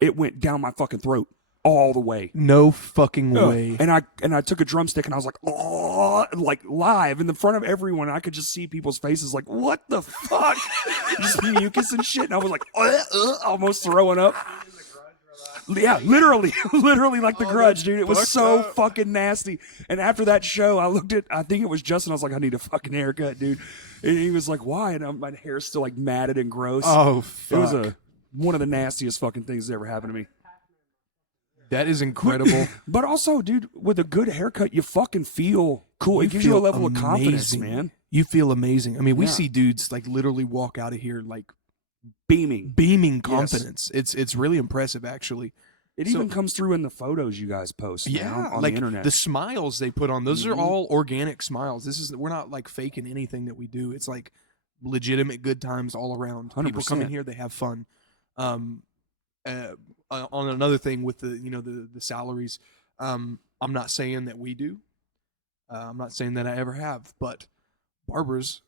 it went down my fucking throat all the way. No fucking Ugh. way. And I took a drumstick and I was like, oh, like live in the front of everyone. I could just see people's faces like, what the fuck? Just mucus and shit. And I was like, almost throwing up. Yeah, literally like the Grudge, dude. It was so fucking nasty. And after that show, I think it was Justin. I was like, I need a fucking haircut, dude. And he was like, why? And my hair's still like matted and gross. Oh, fuck. It was one of the nastiest fucking things that ever happened to me. That is incredible. But also, dude, with a good haircut, you fucking feel cool. It gives you a feel level of confidence, amazing. man. You feel amazing. I mean, we Yeah. see dudes like literally walk out of here like Beaming. confidence. It's really impressive, actually. It So- even comes through in the photos you guys post man, on like the internet. the smiles they put on, those are Mhm. all organic smiles. We're not like faking anything that we do. It's like legitimate good times all around. People come in 100%. here, they have fun. On another thing with the the salaries, I'm not saying that we do. I'm not saying that I ever have, but barbers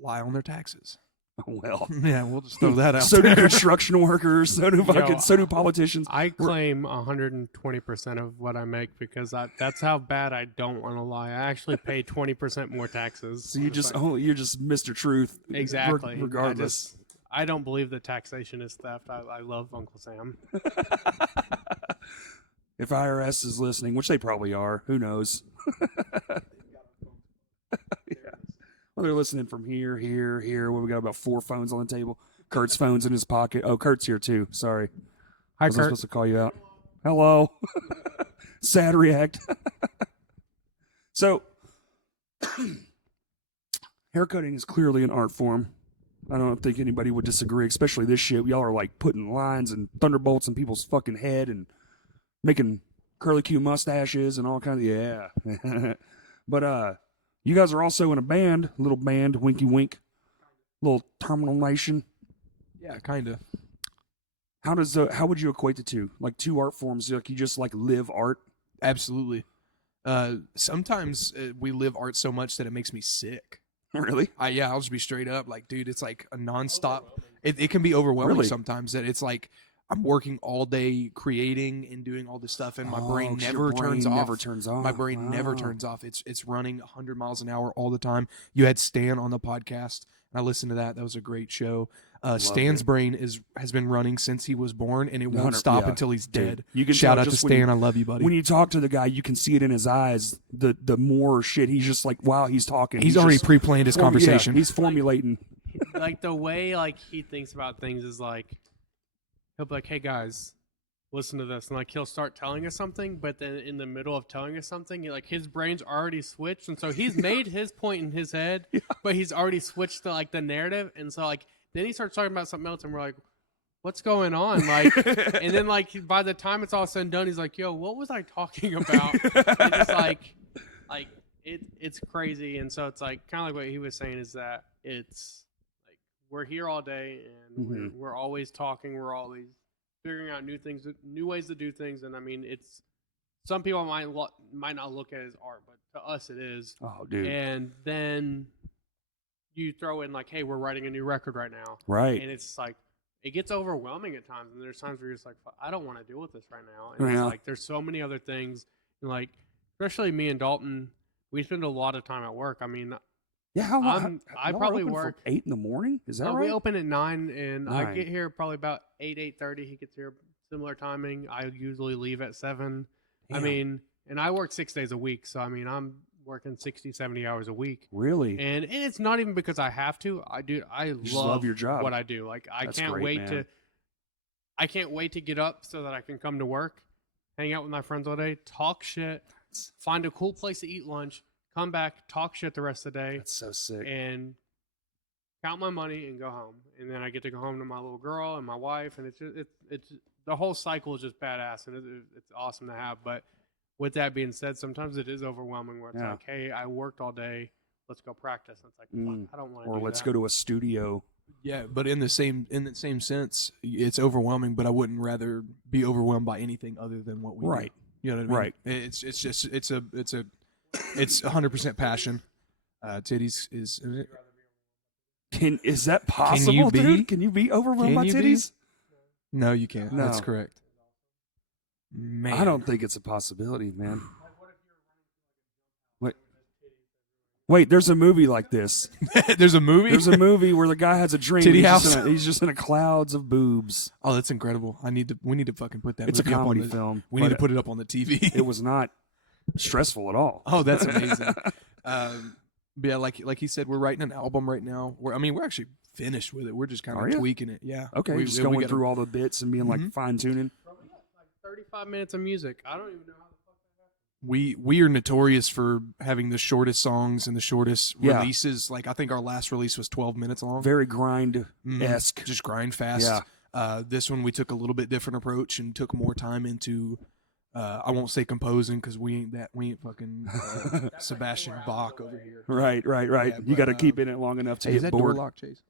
lie on their taxes. Well, Yeah, we'll just throw that out. so do there. construction workers, so do politicians. I claim 120% of what I make because that's how bad I don't want to lie. I actually pay 20% more taxes. So you It's just like- you're just Mr. Truth. exactly. Regardless. I don't believe that taxation is theft. I love Uncle Sam. If IRS is listening, which they probably are, who knows? Yeah. Well, they're listening from here. Well, we got about 4 phones on the table. Kurt's phone's in his pocket. Oh, Kurt's here too. Sorry. Hi, Wasn't Kurt. supposed to call you out. Hello. Sad react. So, haircutting is clearly an art form. I don't think anybody would disagree, especially this shit. Y'all are like putting lines and thunderbolts in people's fucking head and making curly Q mustaches and all kinds of, yeah. But, you guys are also in a band, little band, Winky Wink, little Termination. Yeah, kind of. How would you equate the two? Like 2 art forms, like you just like live art? Absolutely. Sometimes we live art so much that it makes me sick. Really? I'll just be straight up like, dude, it's like a nonstop. It can be overwhelming Really? sometimes that it's like I'm working all day creating and doing all this stuff, and my brain 'cause your never turns off. Never turns off. My brain never Wow. turns off. It's running 100 miles an hour all the time. You had Stan on the podcast, and I listened to that. That was a great show. Stan's it. brain has been running since he was born, and it won't 100 stop yeah. until he's Dude, dead. you can Shout tell out to just when Stan. I love you, buddy. When you talk to the guy, you can see it in his eyes. The more shit, he's just like, wow, he's talking. he's already just pre-planned his yeah, conversation. he's formulating. Like the way like he thinks about things is like he'll be like, "Hey guys, listen to this, and like he'll start telling us something, but then in the middle of telling us something, like his brain's already switched, and so he's made his point in his head, but he's already switched to like the narrative, and so like then he starts talking about something else, and we're like, what's going on? Like, and then like by the time it's all said and done, he's like, yo, what was I talking about? And it's like it's crazy. And so it's like kind of like what he was saying is that it's like we're here all day and we're always talking, we're always figuring out new things, new ways to do things. And I mean, it's some people might not look at it as art, but to us it is. Oh, dude. And then you throw in like, hey, we're writing a new record right now, Right. and it's like it gets overwhelming at times, and there's times where you're just like, I don't want to deal with this right now. And it's like there's so many other things, and like especially me and Dalton, we spend a lot of time at work. I mean, Yeah, how long? I y'all probably open work from 8 in the morning. Is that right? We open at 9, and I 9. get here probably about 8:30. He gets here similar timing. I usually leave at 7. I Damn. mean, and I work 6 days a week, so I mean, I'm working 60, 70 hours a week. Really? And it's not even because I have to. I just love your job. what I do. Like That's great, man. I can't wait to get up so that I can come to work, hang out with my friends all day, talk shit, find a cool place to eat lunch, come back, talk shit the rest of the day, That's so sick. and count my money and go home. And then I get to go home to my little girl and my wife, and it's the whole cycle is just badass, and it's awesome to have. But with that being said, sometimes it is overwhelming where it's like, hey, I worked all day, let's go practice. And it's like, fuck, I don't want to. Or let's go to a studio. Yeah, but in the same sense, it's overwhelming. But I wouldn't rather be overwhelmed by anything other than what we do. Right. You know what I mean? Right. It's 100% passion. Titties is. Is that possible, dude? Can you be overwhelmed by titties? No, you can't. No. That's correct. Man, I don't think it's a possibility, man. Wait, there's a movie like this. There's a movie. There's a movie where the guy has a dream. Titty He's just in a clouds of boobs. Oh, that's incredible. We need to fucking put that. It's a movie up on comedy the- film. We need to but put it up on the TV. It was not stressful at all. Oh, that's amazing. But yeah, like he said, we're writing an album right now. We're actually finished with it. We're just kind Are of ya? tweaking it. Yeah. Okay, just going through all the bits and being like fine tuning. Like 35 minutes of music. I don't even know how the fuck that happened. We are notorious for having the shortest songs and the shortest Yeah. releases. Like I think our last release was 12 minutes long. Very grind-esque. Just grind fast. Yeah. This one we took a little bit different approach and took more time into. I won't say composing because we ain't fucking Sebastian Bach over here. Right. Yeah, You got to but, keep in it long enough to Hey, is get that door bored. locked, Chase?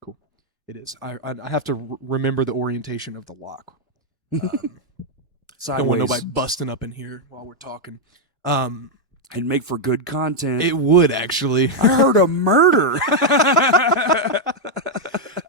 Cool. It is. I have to remember the orientation of the lock. Sideways. Don't want nobody busting up in here while we're talking. And make for good content. It would actually. I heard a murder.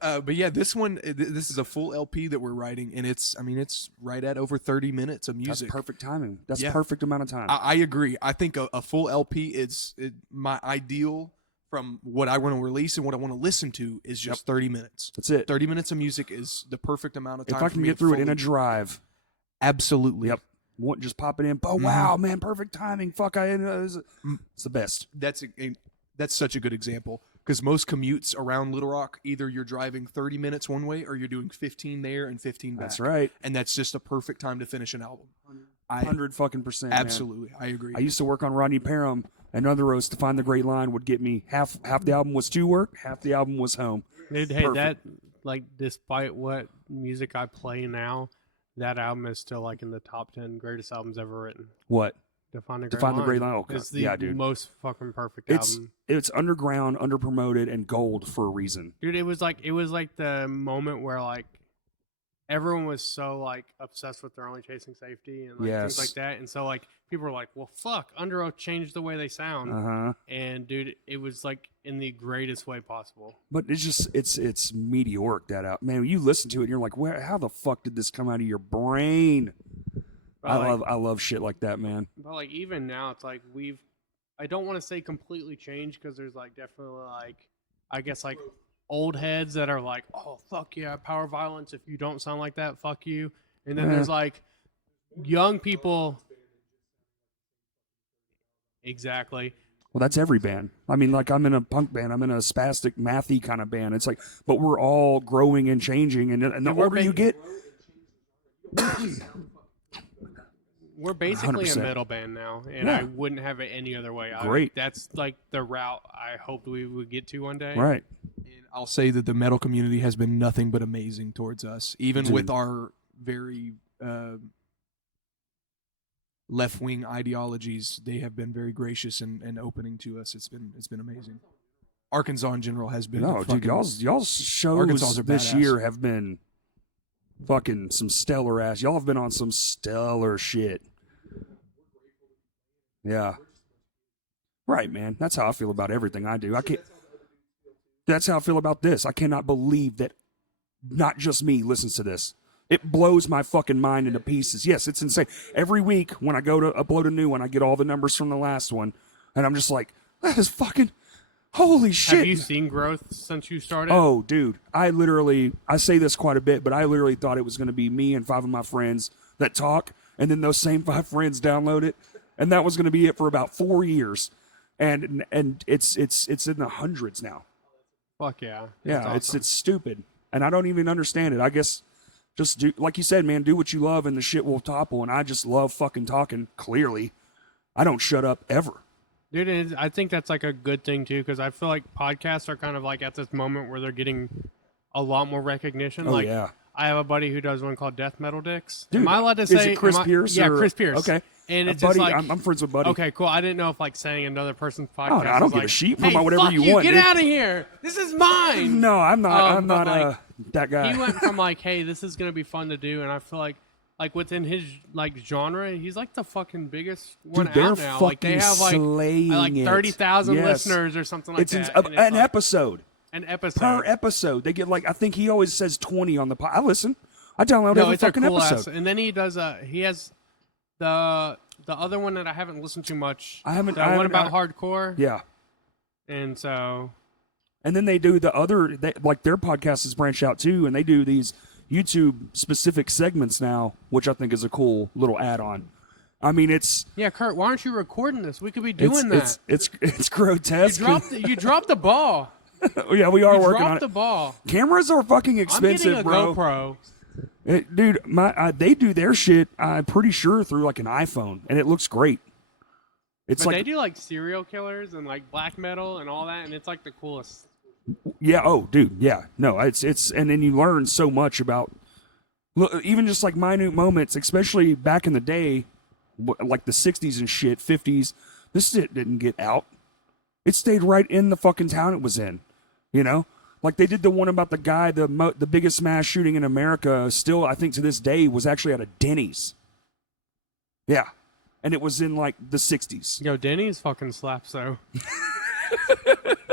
But yeah, this one, this is a full LP that we're writing, and it's right at over 30 minutes of music. That's perfect timing. That's Yeah. perfect amount of time. I agree. I think a full LP is my ideal from what I want to release and what I want to listen to is just 30 minutes. That's it. 30 minutes of music is the perfect amount of time. If I for can me get to through it in a fully- drive. Absolutely. Yep. Just pop it in. Oh, wow, man, perfect timing. Fuck, it's the best. That's such a good example because most commutes around Little Rock, either you're driving 30 minutes one way or you're doing 15 there and 15 back. That's right. And that's just a perfect time to finish an album. 100%. Absolutely. I agree. I used to work on Rodney Parham and other roads to find the great line would get me half the album was to work, half the album was home. Dude, hey, Perfect. that like despite what music I play now, that album is still like in the top 10 greatest albums ever written. What? Define the Great Line. Oh, God. It's the Yeah, dude. most fucking perfect It's album. it's underground, underpromoted, and gold for a reason. Dude, it was like the moment where like everyone was so like obsessed with their only chasing safety and like things Yes. like that, and so like people were like, well, fuck, Under Oath changed the way they sound, Uh-huh. and dude, it was like in the greatest way possible. But it's just it's meteoric that out. Man, you listen to it and you're like, how the fuck did this come out of your brain? But, I love shit like that, man. But like even now, it's like I don't want to say completely changed because there's like definitely like I guess like old heads that are like, oh fuck yeah, power violence. If you don't sound like that, fuck you. And then there's like young people. Exactly. Well, that's every band. I mean, like I'm in a punk band. I'm in a spastic mathy kind of band. It's like, but we're all growing and changing. And the older you get, We're basically a 100%. metal band now, and Yeah. I wouldn't have it any other way. Great. That's like the route I hoped we would get to one day. Right. And I'll say that the metal community has been nothing but amazing towards us, even with Dude. our very left-wing ideologies. They have been very gracious and opening to us. It's been amazing. Arkansas in general has been. No, dude, fucking- y'all's shows Arkansas are this badass. year have been fucking some stellar ass. Y'all have been on some stellar shit. Yeah. Right, man. That's how I feel about everything I do. I can't. That's how I feel about this. I cannot believe that not just me listens to this. It blows my fucking mind into pieces. Yes, it's insane. Every week when I go to upload a new one, I get all the numbers from the last one, and I'm just like, that is fucking holy shit. Have you seen growth since you started? Oh, dude, I say this quite a bit, but I literally thought it was going to be me and 5 of my friends that talk, and then those same 5 friends download it, and that was going to be it for about 4 years, and it's in the hundreds now. Fuck yeah. Yeah, That's awesome. it's stupid, and I don't even understand it. I guess just do, like you said, man, do what you love, and the shit will topple. And I just love fucking talking. Clearly, I don't shut up ever. Dude, and I think that's like a good thing too, because I feel like podcasts are kind of like at this moment where they're getting a lot more recognition. Oh, like, yeah. I have a buddy who does one called Death Metal Dicks. Dude, am I allowed to is say it Chris Pierce? Yeah, or- Chris Pierce. Okay, And A it's buddy. just like, I'm friends with Buddy. okay, cool. I didn't know if like saying another person's podcast. no, I don't was give a like, shit. Put Hey, about whatever fuck you want, Get dude." out of here. This is mine. No, I'm not. I'm but, not like, that guy. He went from like, hey, this is gonna be fun to do, and I feel like within his like genre, he's like the fucking biggest one Dude, they're out now. Like they fucking have like slaying it. 30,000 Yes. listeners or something like It's that. an and it's like, episode An episode. per episode. They get like, I think he always says 20 on the pod. I listen. I download No, every it's a fucking cool episode. ass. And then he does he has the other one that I haven't listened to much. I haven't- The I one haven't- about hardcore. Yeah. And so And then they do the other, like their podcast is branched out too, and they do these YouTube specific segments now, which I think is a cool little add-on. I mean, it's yeah, Kurt, why aren't you recording this? We could be doing that. it's grotesque. You dropped the ball. Yeah, we are You working on dropped it. the ball. Cameras are fucking I'm expensive, getting a bro. GoPro. Dude, they do their shit. I'm pretty sure through like an iPhone, and it looks great. It's But like they do like serial killers and like black metal and all that, and it's like the coolest. yeah, oh, dude, yeah, no, it's and then you learn so much about even just like minute moments, especially back in the day, like the '60s and shit, '50s. This shit didn't get out. It stayed right in the fucking town it was in. You know, like they did the one about the guy, the biggest mass shooting in America. Still, I think to this day, was actually at a Dennys. Yeah, and it was in like the '60s. Yo, Dennys fucking slaps though.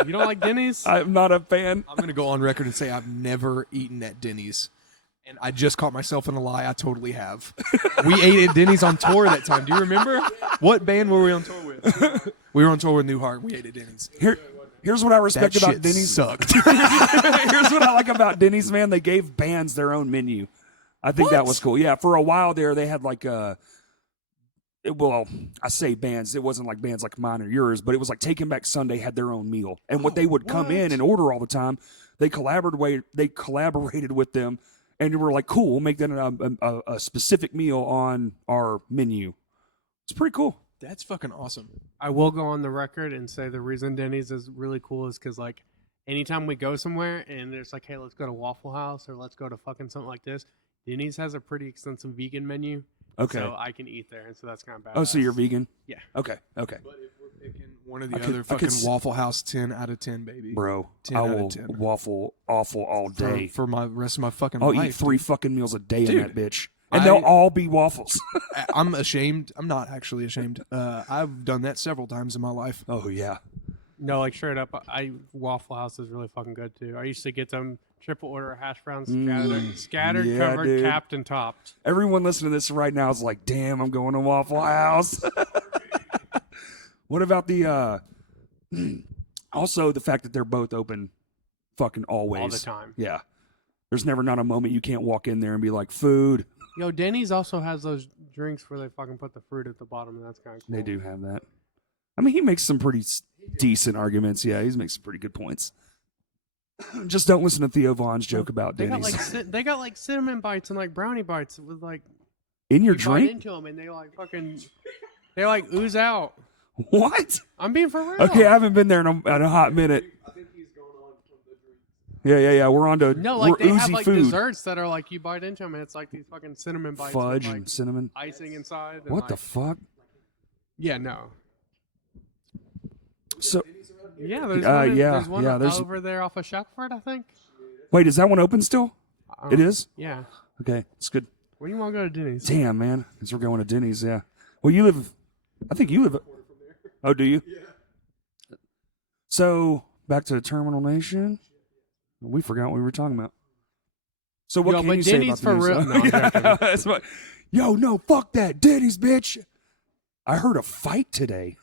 You don't like Dennys? I'm not a fan. I'm gonna go on record and say I've never eaten at Denny's, and I just caught myself in a lie. I totally have. We ate at Denny's on tour that time. Do you remember? What band were we on tour with? We were on tour with Newhart. We ate at Denny's. Here's what I respect That about shit Denny's. sucked. Here's what I like about Denny's, man. They gave bands their own menu. I think that was cool. Yeah, for a while there, they had like well, I say bands. It wasn't like bands like mine or yours, but it was like Taking Back Sunday had their own meal, and what they would come in and order all the time. They collaborated with them, and they were like, "Cool, we'll make that a specific meal on our menu." It's pretty cool. That's fucking awesome. I will go on the record and say the reason Denny's is really cool is because like anytime we go somewhere and there's like, hey, let's go to Waffle House or let's go to fucking something like this, Denny's has a pretty extensive vegan menu. Okay. So I can eat there, and so that's kind of bad. Oh, so you're vegan? Yeah. Okay. But if we're picking one of the I could- other I could fucking s- Waffle House, 10 out of 10, baby. Bro, 10 I out of will 10. waffle awful all day. For my rest of my fucking I'll life. eat 3 fucking meals a day in that Dude, bitch. And they'll I- all be waffles. I'm ashamed. I'm not actually ashamed. I've done that several times in my life. Oh, yeah. No, like straight up, Waffle House is really fucking good too. I used to get them triple order hash browns scattered, Yeah, covered, dude. capped, and topped. Everyone listening to this right now is like, damn, I'm going to Waffle House. What about the, also the fact that they're both open fucking always. All the time. Yeah. There's never not a moment you can't walk in there and be like, food. Yo, Denny's also has those drinks where they fucking put the fruit at the bottom, and that's kind of cool. They do have that. I mean, he makes some pretty decent arguments. Yeah, he makes some pretty good points. Just don't listen to Theo Vaughn's joke about They got Dennys. like they got like cinnamon bites and like brownie bites with like In your you bite drink? into them and they like ooze out. What? I'm being for real. Okay, I haven't been there in a hot minute. I think he's going on from the drink. Yeah. We're on to No, like we're they have oozy like food. desserts that are like you bite into them and it's like these fucking cinnamon bites Fudge with, like, and cinnamon. icing inside. And What the like, fuck? Yeah, no. So Yeah, there's yeah, one yeah, there's- over there off of Shackford, I think. wait, is that one open still? It is? Yeah. Okay, it's good. Where do you want to go to Denny's? Damn, man. Because we're going to Dennys, yeah. Well, I think you live. Oh, do you? Yeah. So, back to Termination. We forgot what we were talking about. So, what Yo, can but you say Denny's about for the real- news? No, I'm joking. That's what, yo, no, fuck that. Denny's, bitch. I heard a fight today.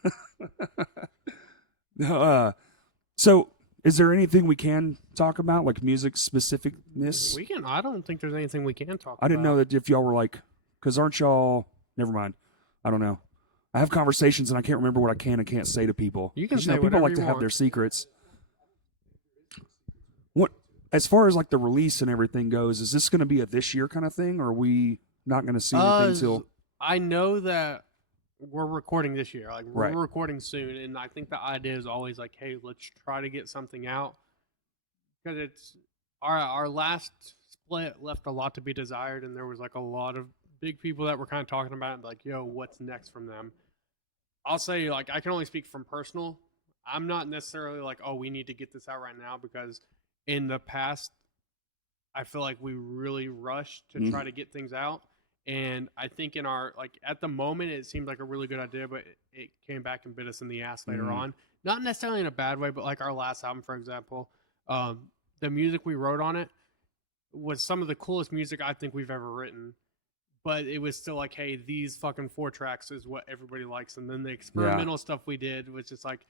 So, is there anything we can talk about, like music specificness? We can. I don't think there's anything we can talk about. I didn't know that if y'all were like, because aren't y'all? Never mind. I don't know. I have conversations and I can't remember what I can and can't say to people. You can 'Cause, say people whatever like you to have want. their secrets. What, as far as like the release and everything goes, is this going to be a this year kind of thing, or are we not going to see anything till? I know that we're recording this year. Like we're Right. recording soon, and I think the idea is always like, hey, let's try to get something out because it's our last split left a lot to be desired, and there was like a lot of big people that were kind of talking about it, like, yo, what's next from them? I'll say like I can only speak from personal. I'm not necessarily like, oh, we need to get this out right now because in the past, I feel like we really rushed to try to get things out. And I think in our, like, at the moment, it seemed like a really good idea, but it came back and bit us in the ass later on. Not necessarily in a bad way, but like our last album, for example, the music we wrote on it was some of the coolest music I think we've ever written. But it was still like, hey, these fucking 4 tracks is what everybody likes. And then the experimental stuff we did was just like,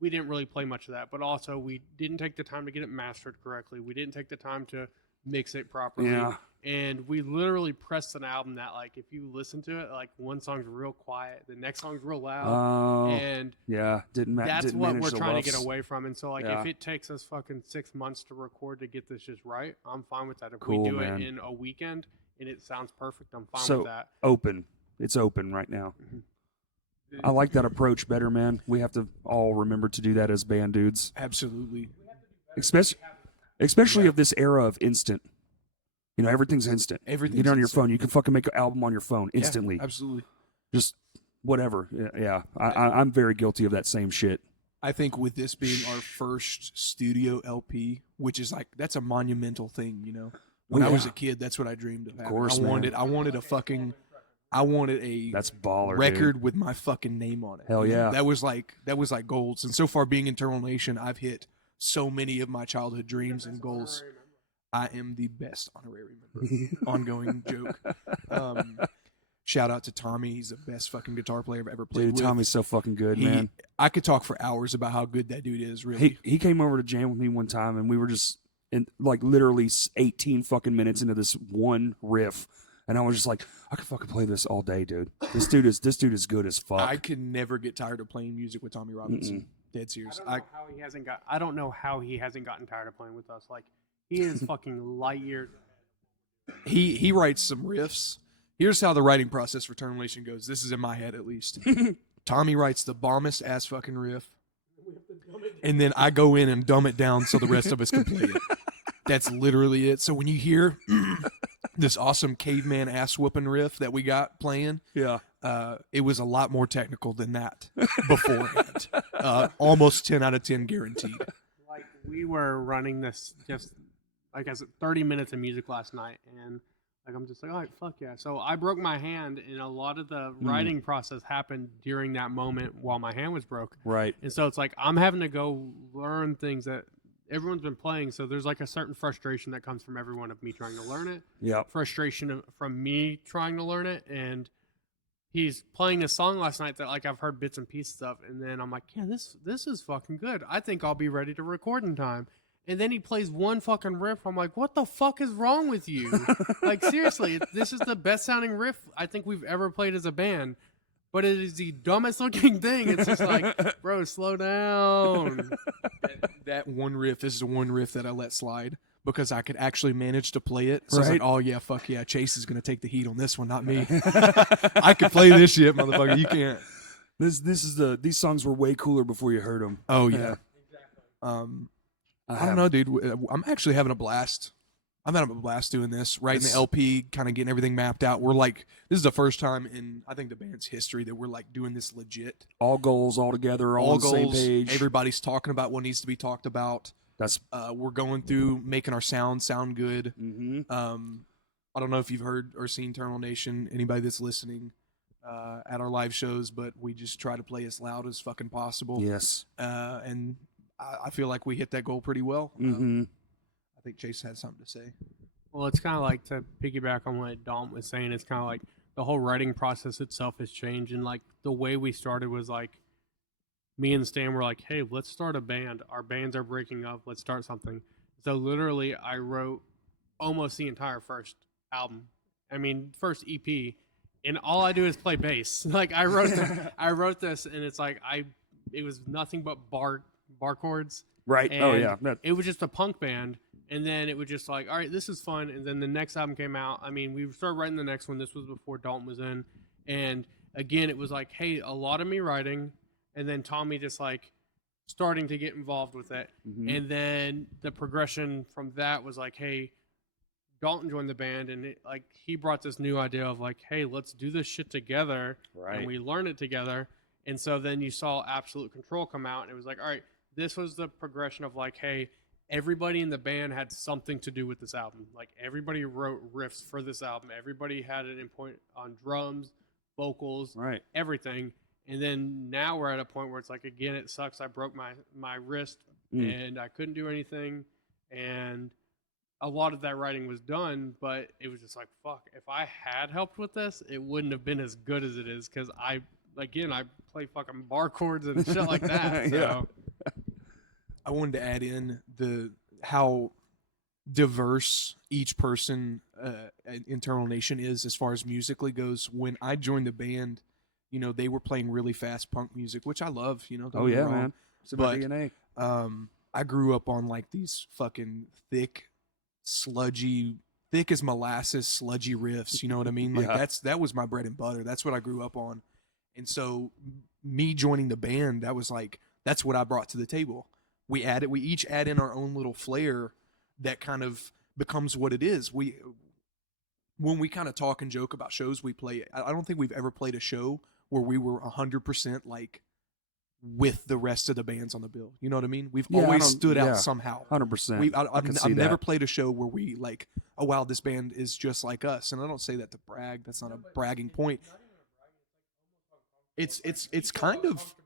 we didn't really play much of that. But also, we didn't take the time to get it mastered correctly. We didn't take the time to mix it properly. Yeah. And we literally pressed an album that, like, if you listen to it, like, one song's real quiet, the next song's real loud. Oh, And yeah. that's didn't what manage we're the trying to loves. get away from. And so, like, Yeah. if it takes us fucking 6 months to record to get this just right, I'm fine with that. If Cool, we do man. it in a weekend and it sounds perfect, I'm fine So with that. open. It's open right now. Mhm. I like that approach better, man. We have to all remember to do that as band dudes, Absolutely. especially of this era of instant. You know, everything's instant. Everything's Get it on your instant. phone. You can fucking make an album on your phone Yeah, instantly. absolutely. Just whatever. Yeah. I'm very guilty of that same shit. I think with this being our first studio LP, which is like that's a monumental thing, you know. When I was yeah. a kid, that's what I dreamed of. Having. course, I wanted man. I wanted a That's baller, record dude. with my fucking name on it. Hell You know, yeah. that was like goals. And so far, being in Termination, I've hit so many of my childhood dreams and goals. I am the best honorary member. Ongoing joke. Shout out to Tommy. He's the best fucking guitar player I've ever played Dude, with. Tommy's so fucking good, man. I could talk for hours about how good that dude is. Really, He came over to jam with me one time, and we were just in like literally 18 fucking minutes into this one riff, and I was just like, I could fucking play this all day, dude. This dude is good as fuck. I could never get tired of playing music with Tommy Robinson. Dead serious. I don't know how he hasn't gotten tired of playing with us. Like, he is fucking light years. He writes some riffs. Here's how the writing process for Termination goes. This is in my head at least. Tommy writes the bombest ass fucking riff, and then I go in and dumb it down so the rest of us can play it. That's literally it. So when you hear this awesome caveman ass whooping riff that we got playing, yeah. it was a lot more technical than that beforehand. Almost 10 out of 10 guaranteed. Like, we were running this just, like, as 30 minutes of music last night, and like I'm just like, all right, fuck yeah. So I broke my hand, and a lot of the writing process happened during that moment while my hand was broke. Right. And so it's like I'm having to go learn things that everyone's been playing. So there's like a certain frustration that comes from everyone of me trying to learn it. Yeah. Frustration from me trying to learn it, and he's playing this song last night that like I've heard bits and pieces of, and then I'm like, yeah, this is fucking good. I think I'll be ready to record in time. And then he plays one fucking riff. I'm like, what the fuck is wrong with you? Like, seriously, this is the best sounding riff I think we've ever played as a band. but it is the dumbest looking thing. It's just like, bro, slow down. That one riff is the one riff that I let slide because I could actually manage to play it. So I was like, Right. oh yeah, fuck yeah, Chase is gonna take the heat on this one, not me. I could play this shit, motherfucker. You can't. These songs were way cooler before you heard them. Oh yeah. Yeah. I don't know, dude. I'm actually having a blast. I'm having a blast doing this, writing the LP, kind of getting everything mapped out. We're like, this is the first time in, I think, the band's history that we're like doing this legit. All goals all together, all on the same page. Everybody's talking about what needs to be talked about. That's We're going through making our sound good. mm-hmm. I don't know if you've heard or seen Termination, anybody that's listening at our live shows, but we just try to play as loud as fucking possible. Yes. And I feel like we hit that goal pretty well. Mm-hmm. I think Chase had something to say. Well, it's kind of like, to piggyback on what Dalton was saying, it's kind of like the whole writing process itself has changed. And like the way we started was like, me and Stan were like, hey, let's start a band. Our bands are breaking up. Let's start something. So literally I wrote almost the entire first album. I mean, first EP. And all I do is play bass. Like I wrote this and it's like, it was nothing but bar chords. Right. And Oh yeah. it was just a punk band. And then it was just like, all right, this is fun. And then the next album came out. I mean, we started writing the next one. This was before Dalton was in. And again, it was like, hey, a lot of me writing. And then Tommy just like starting to get involved with it. Mm-hmm. And then the progression from that was like, hey, Dalton joined the band. And like he brought this new idea of like, hey, let's do this shit together. Right. And we learn it together. And so then you saw Absolute Control come out. And it was like, all right, this was the progression of like, hey, everybody in the band had something to do with this album. Like everybody wrote riffs for this album. Everybody had an input on drums, vocals, Right. everything. And then now we're at a point where it's like, again, it sucks. I broke my wrist and I couldn't do anything. And a lot of that writing was done, but it was just like, fuck, if I had helped with this, it wouldn't have been as good as it is. Cause I play fucking bar chords and shit like that. So. Yeah. I wanted to add in how diverse each person in Termination is as far as musically goes. When I joined the band, you know, they were playing really fast punk music, which I love, you know. Oh yeah, man. It's in my DNA. I grew up on like these fucking thick, sludgy, thick as molasses, sludgy riffs. You know what I mean? Like that was my bread and butter. That's what I grew up on. And so me joining the band, that's what I brought to the table. We each add in our own little flair that kind of becomes what it is. When we kind of talk and joke about shows we play, I don't think we've ever played a show where we were 100% like with the rest of the bands on the bill. You know what I mean? We've always stood out somehow. 100%. I've never played a show where we like, oh wow, this band is just like us. And I don't say that to brag. That's not a bragging point. It's kind of.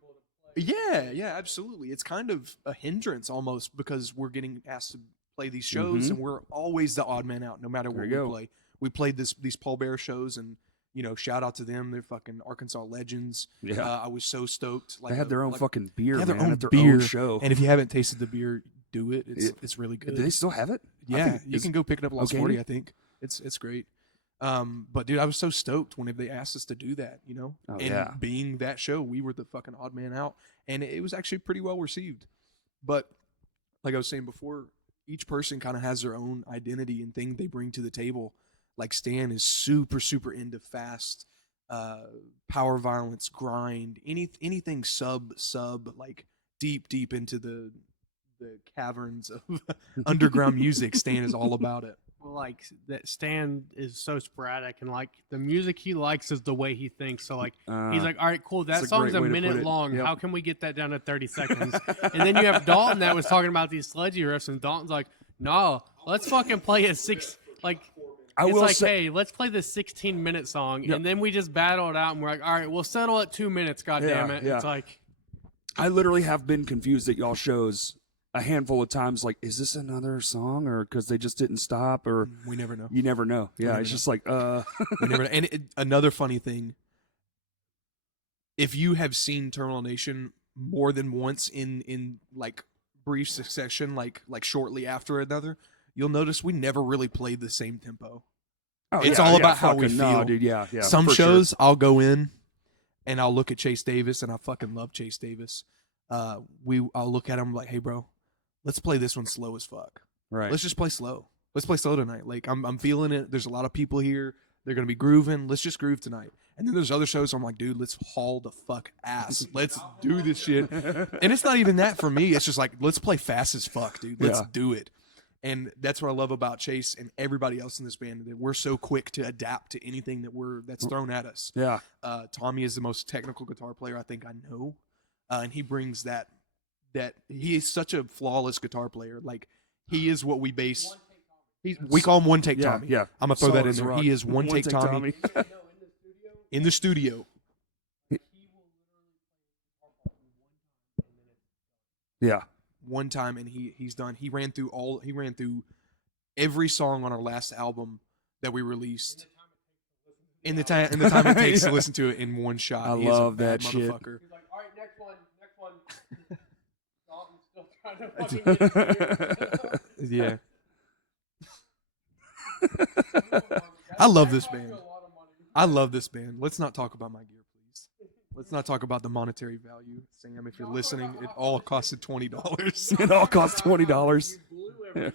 Yeah, absolutely. It's kind of a hindrance almost because we're getting asked to play these shows and we're always the odd man out no matter what we play. We played these Paul Bear shows and, you know, shout out to them. They're fucking Arkansas legends. Yeah. I was so stoked. Like they had their own fucking beer, they have their man, own at their beer. own show. And if you haven't tasted the beer, do it. It's really good. Do they still have it? Yeah, you can go pick it up at Lost 40, I think. It's great. But dude, I was so stoked whenever they asked us to do that, you know? Being that show, we were the fucking odd man out. And it was actually pretty well received. But like I was saying before, each person kind of has their own identity and thing they bring to the table. Like Stan is super, super into fast, power violence, grind, anything sub, like deep into the caverns of underground music. Stan is all about it. Well, like that Stan is so sporadic, and like the music he likes is the way he thinks. So like he's like, all right, cool, that song's a minute long. Yep. How can we get that down to 30 seconds? And then you have Dalton that was talking about these sludgy riffs, and Dalton's like, no, let's fucking play a hey, let's play this 16-minute song, and then we just battle it out, and we're like, all right, we'll settle at 2 minutes. God damn it! Yeah. It's like I literally have been confused at y'all shows a handful of times, like, is this another song, or because they just didn't stop, or we never know. You never know. Yeah, it's just like we never know. And another funny thing, if you have seen Termination more than once in like brief succession, like shortly after another, you'll notice we never really played the same tempo. It's all about how we feel. No, dude, yeah. Some shows I'll go in and I'll look at Chase Davis, and I fucking love Chase Davis. I'll look at him like, hey, bro, let's play this one slow as fuck. Right. Let's just play slow. Let's play slow tonight. Like I'm feeling it. There's a lot of people here. They're gonna be grooving. Let's just groove tonight. And then there's other shows where I'm like, dude, let's haul the fuck ass. Let's do this shit. And it's not even that for me. It's just like, let's play fast as fuck, dude. Let's do it. And that's what I love about Chase and everybody else in this band, that we're so quick to adapt to anything that's thrown at us. Yeah. Tommy is the most technical guitar player I think I know. And he brings that he is such a flawless guitar player. Like, he is what we base. We call him One Take Tommy. Yeah. I'm going to throw that in Solid as there. rock. He is One Take Tommy. In the studio. Yeah. One time, and he's done. He ran through every song on our last album that we released. In the time it takes to listen to it in one shot. I He is a love bad that shit. motherfucker. He's like, all right, next one. Dalton's still trying to fucking get Yeah. I love this band. I love this band. Let's not talk about my gear, please. Let's not talk about the monetary value. Sam, if you're listening, it all costed $20. It all costs $20.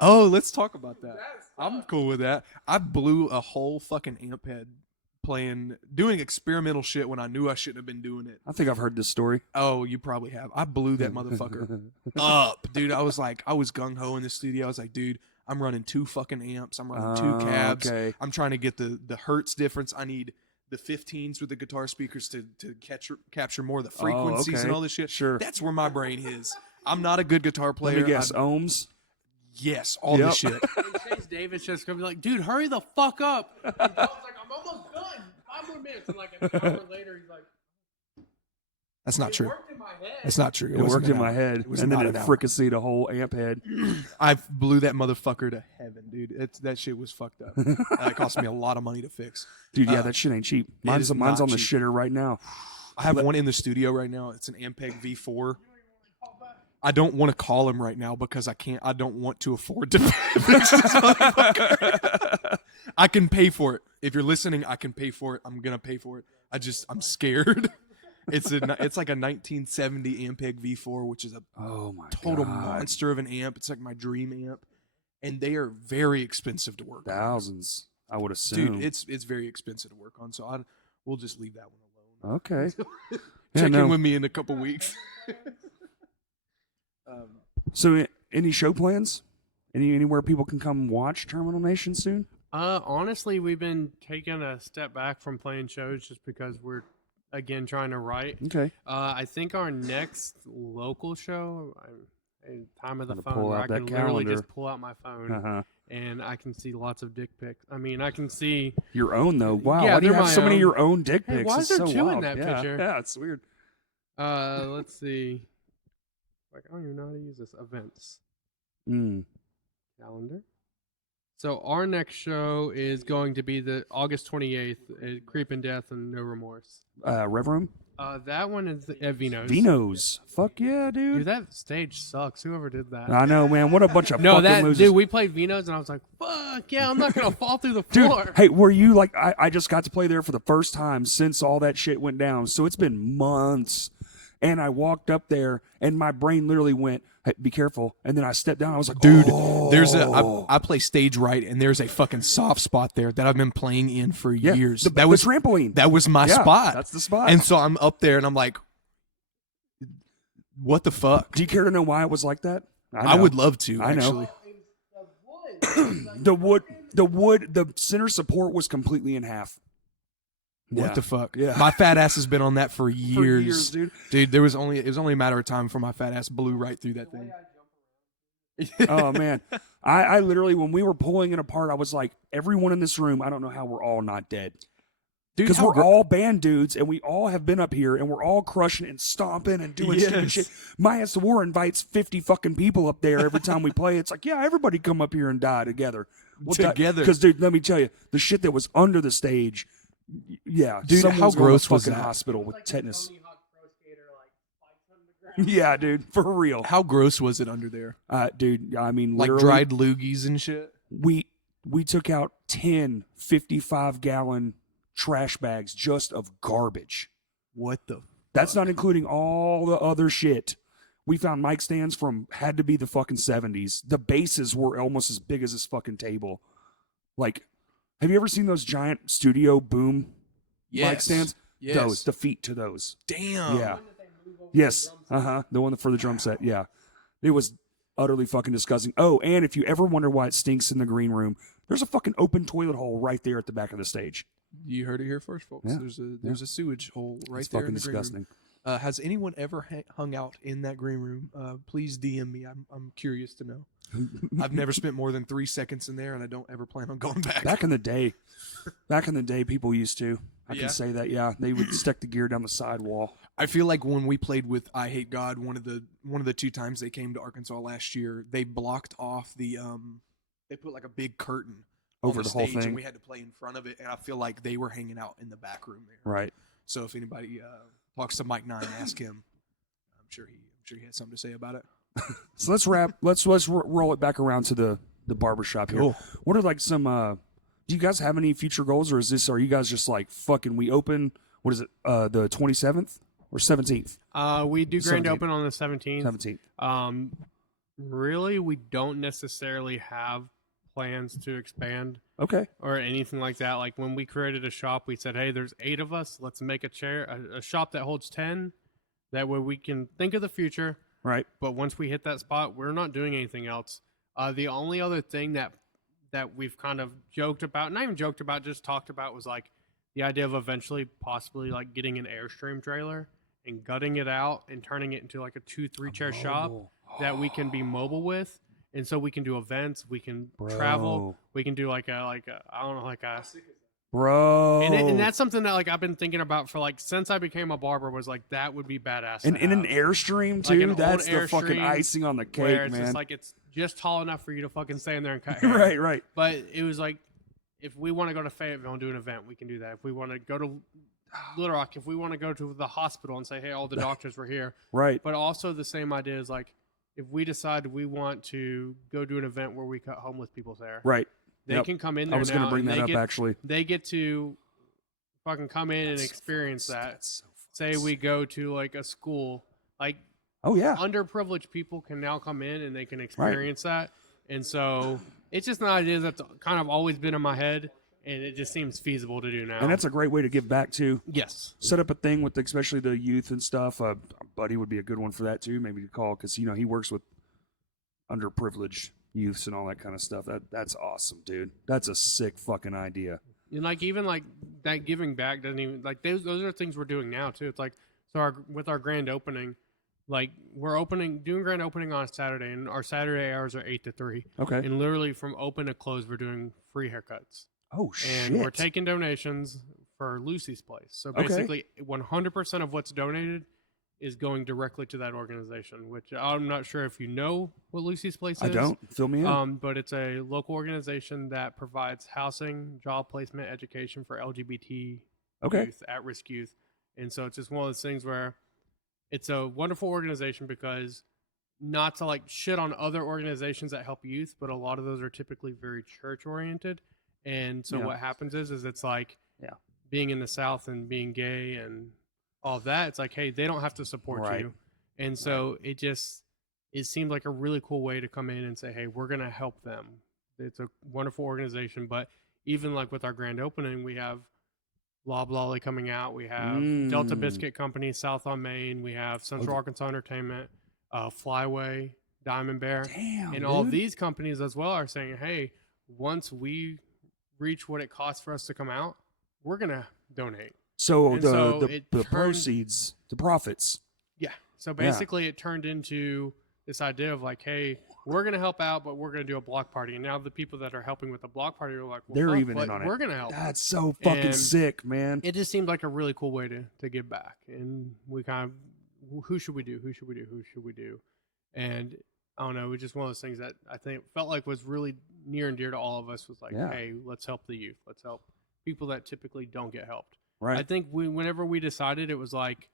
Oh, let's talk about that. I'm cool with that. I blew a whole fucking amp head doing experimental shit when I knew I shouldn't have been doing it. I think I've heard this story. Oh, you probably have. I blew that motherfucker up, dude. I was gung ho in the studio. I was like, dude, I'm running 2 fucking amps. I'm running 2 cabs. Okay. I'm trying to get the hertz difference. I need the 15s with the guitar speakers to capture more of the frequencies okay. and all this shit. Sure. That's where my brain is. I'm not a good guitar player. Let me guess. Ohms? Yes, all this shit. And Chase Davis just gonna be like, dude, hurry the fuck up. And Dalton's like, I'm almost done. 5 more minutes. And like an hour later, he's like, That's not it true. worked in my head. That's not true. It worked in my head. was And then not it an hour. fricasseed a whole amp head. I blew that motherfucker to heaven, dude. That shit was fucked up. It cost me a lot of money to fix. Dude, yeah, that shit ain't cheap. Mine's is on not the cheap. shitter right now. I have one in the studio right now. It's an Ampeg V4. I don't want to call him right now because I don't want to afford to fix this motherfucker. I can pay for it. If you're listening, I can pay for it. I'm gonna pay for it. I'm scared. It's like a 1970 Ampeg V4, which is a Oh my total God. monster of an amp. It's like my dream amp, and they are very expensive to work on. Thousands, I would assume. Dude, it's very expensive to work on. So we'll just leave that one alone. Okay. Check in with me in a couple weeks. So, any show plans? Anywhere people can come watch Termination soon? Honestly, we've been taking a step back from playing shows just because we're again trying to write. Okay. I think our next local show, time of the Gotta phone, pull where out I that can literally calendar. just pull out my phone Uh-huh. and I can see lots of dick pics. I mean, I can see. Your own though. Wow. Yeah, Why do you they're have my so many of own. your own dick Hey, pics? why It's is there so 2 in wild. that Yeah. picture? Yeah, it's weird. Let's see. Like, I don't even know how to use this. Events calendar. So our next show is going to be the August 28th at Creep and Death and No Remorse. Rev Room? That one is at Vino's. Vino's. Fuck yeah, Dude, dude. that stage sucks. Whoever did that. I know, man. What a bunch of No, fucking that losers. dude. We played Vino's, and I was like, "Fuck yeah, I'm not gonna fall through the Dude, floor." hey, were you like, I just got to play there for the first time since all that shit went down. So it's been months. And I walked up there and my brain literally went, hey, be careful. And then I stepped down. I was like, Dude, oh. I play stage right, and there's a fucking soft spot there that I've been playing in for Yeah, years. the That was trampoline. That was my Yeah, spot. That's the spot. And so I'm up there, and I'm like, what the fuck? Do you care to know why it was like that? I would love to, I know. actually. The center support was completely in half. What Yeah. the fuck? Yeah. My fat ass has been on that for years. For years, dude. Dude, it was only a matter of time before my fat ass blew right through that thing. Oh man, I literally when we were pulling it apart, I was like, everyone in this room, I don't know how we're all not dead. Dude, Because how we're gr- all band dudes, and we all have been up here, and we're all crushing and stomping and doing stupid Yes. shit. My ass the war invites 50 fucking people up there every time we play. It's like, yeah, everybody come up here and die together. Together. Because, dude, let me tell you, the shit that was under the stage, yeah. Dude, someone's how going to gross was fucking that? hospital with tetanus. Yeah, dude, for real. How gross was it under there? Dude, I mean, Like literally, dried loogies and shit. we took out 10 55-gallon trash bags just of garbage. What the? That's not including all the other shit. We found mic stands from had to be the fucking 70s. The bases were almost as big as this fucking table. Like, have you ever seen those giant studio boom mic stands? Yes. Those, the feet to those. Damn. Yeah. Yes. The one for the drum set. Yeah. It was utterly fucking disgusting. Oh, and if you ever wonder why it stinks in the green room, there's a fucking open toilet hole right there at the back of the stage. You heard it here first, folks. Yeah. There's a sewage hole right It's there fucking in the green room. disgusting. Has anyone ever hung out in that green room? Please DM me. I'm curious to know. I've never spent more than 3 seconds in there, and I don't ever plan on going back. Back in the day, people used to. I Yeah. can say that. Yeah, they would stick the gear down the sidewall. I feel like when we played with I Hate God, one of the 2 times they came to Arkansas last year, they blocked off the they put like a big curtain Over on the the whole stage, thing. and we had to play in front of it. And I feel like they were hanging out in the back room there. Right. So if anybody talks to Mike 9, ask him. I'm sure he had something to say about it. So let's wrap. Let's roll it back around to the barbershop here. Cool. What are like some? Do you guys have any future goals, or are you guys just like fucking? We open. What is it? The 27th or 17th? We do grand 17th. open on the 17th. 17th. Really, we don't necessarily have plans to expand Okay. or anything like that. Like when we created a shop, we said, "Hey, there's 8 of us. Let's make a shop that holds 10. That way, we can think of the future." Right. But once we hit that spot, we're not doing anything else. The only other thing that we've kind of joked about, not even joked about, just talked about, was like the idea of eventually possibly like getting an Airstream trailer and gutting it out and turning it into like a 2-3 chair shop that we can be mobile with. And so we can do events, we can travel, we can do like a I don't know, like a Bro. and that's something that like I've been thinking about for like since I became a barber, was like that would be badass. And to in an have. Airstream Like too. an old That's the fucking Airstream icing on the cake, where it's man. just like it's just tall enough for you to fucking stay in there and cut hair. Right. Right. But it was like, if we want to go to Fayetteville and do an event, we can do that. If we want to go to Little Rock, if we want to go to the hospital and say, hey, all the doctors were here. Right. But also the same idea is like, if we decide we want to go do an event where we cut homeless people's hair, Right. they Yep. can come in there I was now. going to bring and that they up get, actually. They get to fucking come in and experience that. That's so Say we go to like a school, like Oh yeah. underprivileged people can now come in and they can experience that. And so it's just an idea that's kind of always been in my head, and it just seems feasible to do now. And that's a great way to give back too. yes. Set up a thing with especially the youth and stuff. A buddy would be a good one for that too. Maybe to call because he works with underprivileged youths and all that kind of stuff. That's awesome, dude. That's a sick fucking idea. And like even like that giving back doesn't even like those are things we're doing now too. It's like with our grand opening, like we're doing grand opening on a Saturday, and our Saturday hours are 8 to 3. Okay. And literally from open to close, we're doing free haircuts. Oh shit. And we're taking donations for Lucy's Place. So Okay. basically, 100% of what's donated is going directly to that organization, which I'm not sure if you know what Lucy's Place is. I don't. Fill me in. But it's a local organization that provides housing, job placement, education for LGBT Okay. youth, at-risk youth. And so it's just one of those things where it's a wonderful organization because, not to like shit on other organizations that help youth, but a lot of those are typically very church-oriented. And so Yeah. what happens is it's like Yeah. being in the South and being gay and all of that. It's like, hey, they don't have to support Right. you. And so it seemed like a really cool way to come in and say, hey, we're going to help them. It's a wonderful organization. But even like with our grand opening, we have Loblolly coming out. We have Delta Biscuit Company, South on Main. We have Central Arkansas Entertainment, Flyway, Diamond Bear. Damn. And all of dude. these companies as well are saying, hey, once we reach what it costs for us to come out, we're going to donate. So And the so the, it the turned- proceeds, the profits. Yeah. So basically it turned into this idea of like, hey, we're going to help out, but we're going to do a block party. And now the people that are helping with the block party are like, well, They're fuck, even in like, on it. we're going to help. That's so fucking And sick, man. It just seemed like a really cool way to give back. And we kind of, who should we do? Who should we do? Who should we do? And I don't know, it was just one of those things that I think felt like was really near and dear to all of us, was like, Yeah. hey, let's help the youth. Let's help people that typically don't get helped. Right. I think whenever we decided, it was like,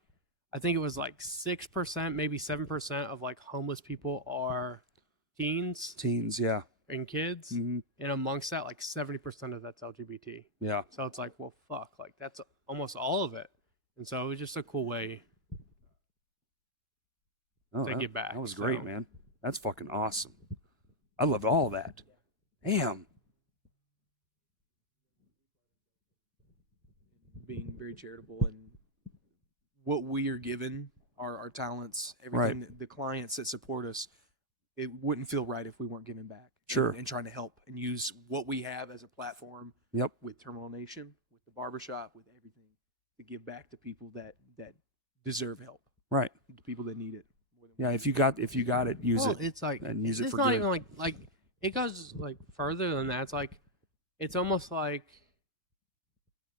I think it was like 6%, maybe 7% of like homeless people are teens Teens, yeah. and kids. Mhm. And amongst that, like 70% of that's LGBT. Yeah. So it's like, well, fuck, like that's almost all of it. And so it was just a cool way Oh, to get back. That was great, so. man. That's fucking awesome. I loved all that. Damn. Being very charitable and what we are given, our talents, everything, the clients that support us, it wouldn't feel right if we weren't giving back. Sure. And trying to help and use what we have as a platform. Yep. With Termination, with the barbershop, with everything, to give back to people that deserve help. Right. To people that need it. Yeah, if you got it, use Well, it. it's like and use it it's for not good. even like it goes like further than that. It's like it's almost like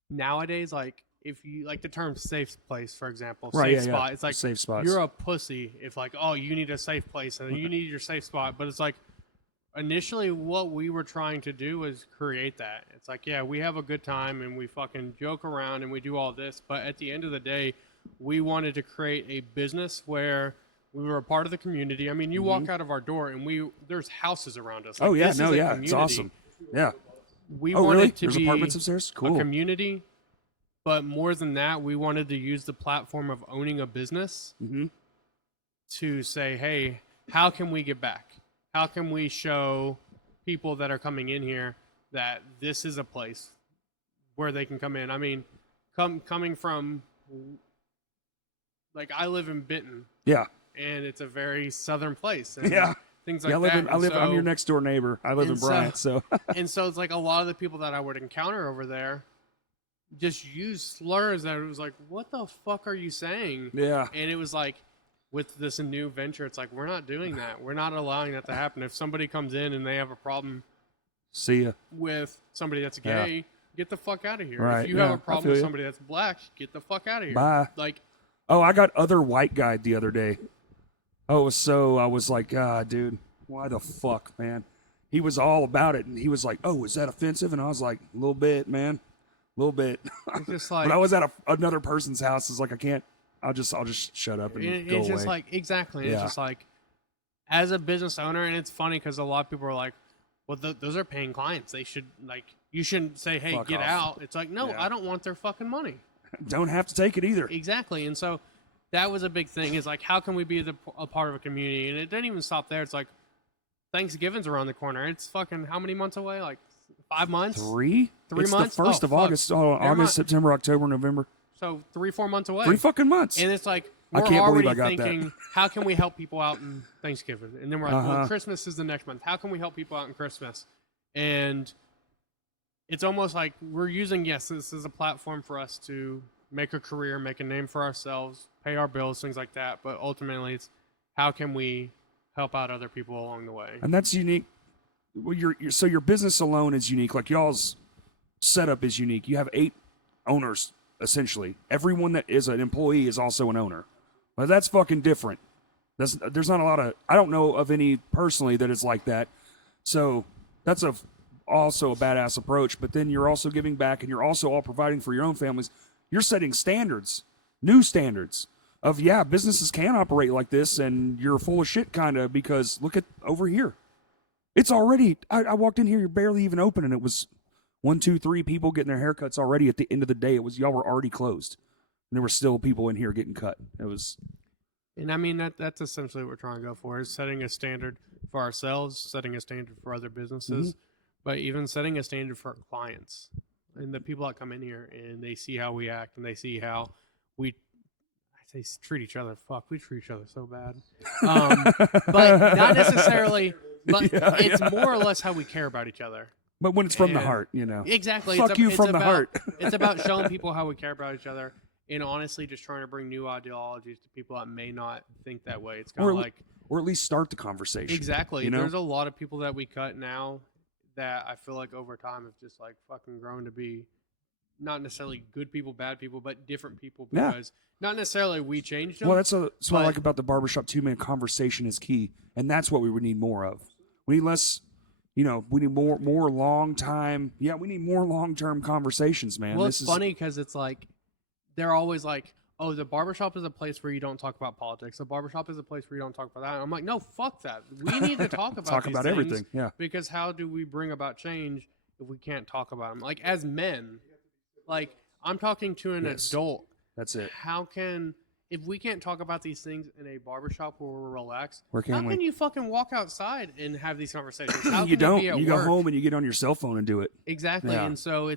nowadays, like if you like the term safe place, for example, Right, safe yeah, spot. yeah. It's like Safe spots. you're a pussy if like, oh, you need a safe place and you need your safe spot. But it's like initially what we were trying to do was create that. It's like, yeah, we have a good time and we fucking joke around and we do all this, but at the end of the day, we wanted to create a business where we were a part of the community. I mean, you walk out of our door and there's houses around us. Like, Oh yeah, this no, is a yeah, it's community. awesome. Yeah. We Oh wanted really? to There's be apartments upstairs. a Cool. community, but more than that, we wanted to use the platform of owning a business Mm-hmm. to say, hey, how can we give back? How can we show people that are coming in here that this is a place where they can come in? I mean, coming from, like, I live in Benton, Yeah. and it's a very southern place. And Yeah. things like Yeah. that. I'm your So- next door neighbor. I live in and so- Bryant, so and so it's like a lot of the people that I would encounter over there just use slurs that it was like, what the fuck are you saying? yeah. And it was like, with this new venture, it's like, we're not doing that. We're not allowing that to happen. If somebody comes in and they have a problem See ya. with somebody that's Yeah. gay, get the fuck out of here. Right, If you yeah, have I a problem feel with you. somebody that's black, get the fuck out of here. Bye. Like, Oh, I got other white guy the other day. Oh, I was like, dude, why the fuck, man? He was all about it, and he was like, oh, is that offensive? And I was like, a little bit, man, a little bit. it's just like, But I was at another person's house. It's like I can't. I'll just shut up and it- go it's just away. like, exactly. Yeah. It's just like, as a business owner, and it's funny because a lot of people are like, well, those are paying clients. They should, like, you shouldn't say, hey, Fuck get off. out. It's like, no, Yeah. I don't want their fucking money. Don't have to take it either. Exactly. And so that was a big thing, is like, how can we be a part of a community? And it didn't even stop there. It's like, Thanksgiving's around the corner. It's fucking how many months away? Like 5 months? 3 3 months? The first Oh, of fuck. August. Oh, Never August, mind. September, October, November. So 3-4 months away. 3 fucking months. And it's like, I we're can't believe already I got that. thinking, how can we help people out in Thanksgiving? And then we're like, well, Uh-huh. Christmas is the next month. How can we help people out in Christmas? And it's almost like we're using, yes, this is a platform for us to make a career, make a name for ourselves, pay our bills, things like that. But ultimately, it's how can we help out other people along the way? And that's unique. Well, so your business alone is unique. Like y'all's setup is unique. You have 8 owners essentially. Everyone that is an employee is also an owner. Well, that's fucking different. There's not a lot of. I don't know of any personally that is like that. So that's also a badass approach. But then you're also giving back, and you're also all providing for your own families. You're setting standards, new standards of businesses can operate like this, and you're full of shit kind of because look at over here. It's already. I walked in here. You're barely even open, and it was 1, 2, 3 people getting their haircuts already. At the end of the day, it was y'all were already closed, and there were still people in here getting cut. It was. And I mean, that's essentially what we're trying to go for, is setting a standard for ourselves, setting a standard for other businesses, but even setting a standard for our clients and the people that come in here and they see how we act and they see how we, I say treat each other. Fuck, we treat each other so bad. But not necessarily, but Yeah, it's yeah. more or less how we care about each other. But when it's from the And- heart, you know. Exactly. Fuck you from the about, heart. It's about showing people how we care about each other, and honestly, just trying to bring new ideologies to people that may not think that way. It's kind Or of like or at least start the conversation. exactly. you know? There's a lot of people that we cut now that I feel like over time have just like fucking grown to be not necessarily good people, bad people, but different people Yeah. because not necessarily we changed them. Well, that's what I but- like about the barbershop too, man. Conversation is key, and that's what we would need more of. We need less, we need more long time. Yeah, we need more long term conversations, man. Well, this it's funny because it's like they're always like, "Oh, the barbershop is a place where you don't talk about politics. The barbershop is a place where you don't talk about that." And I'm like, "No, fuck that. We need to talk about talk these about things, everything. Yeah, because how do we bring about change if we can't talk about them? Like as men, like I'm talking to an Yes. adult That's it. How can, if we can't talk about these things in a barbershop where we're relaxed, Where how can can we? you fucking walk outside and have these conversations? How You can don't. be at You go work? home and you get on your cell phone and do it. Exactly. Yeah. And so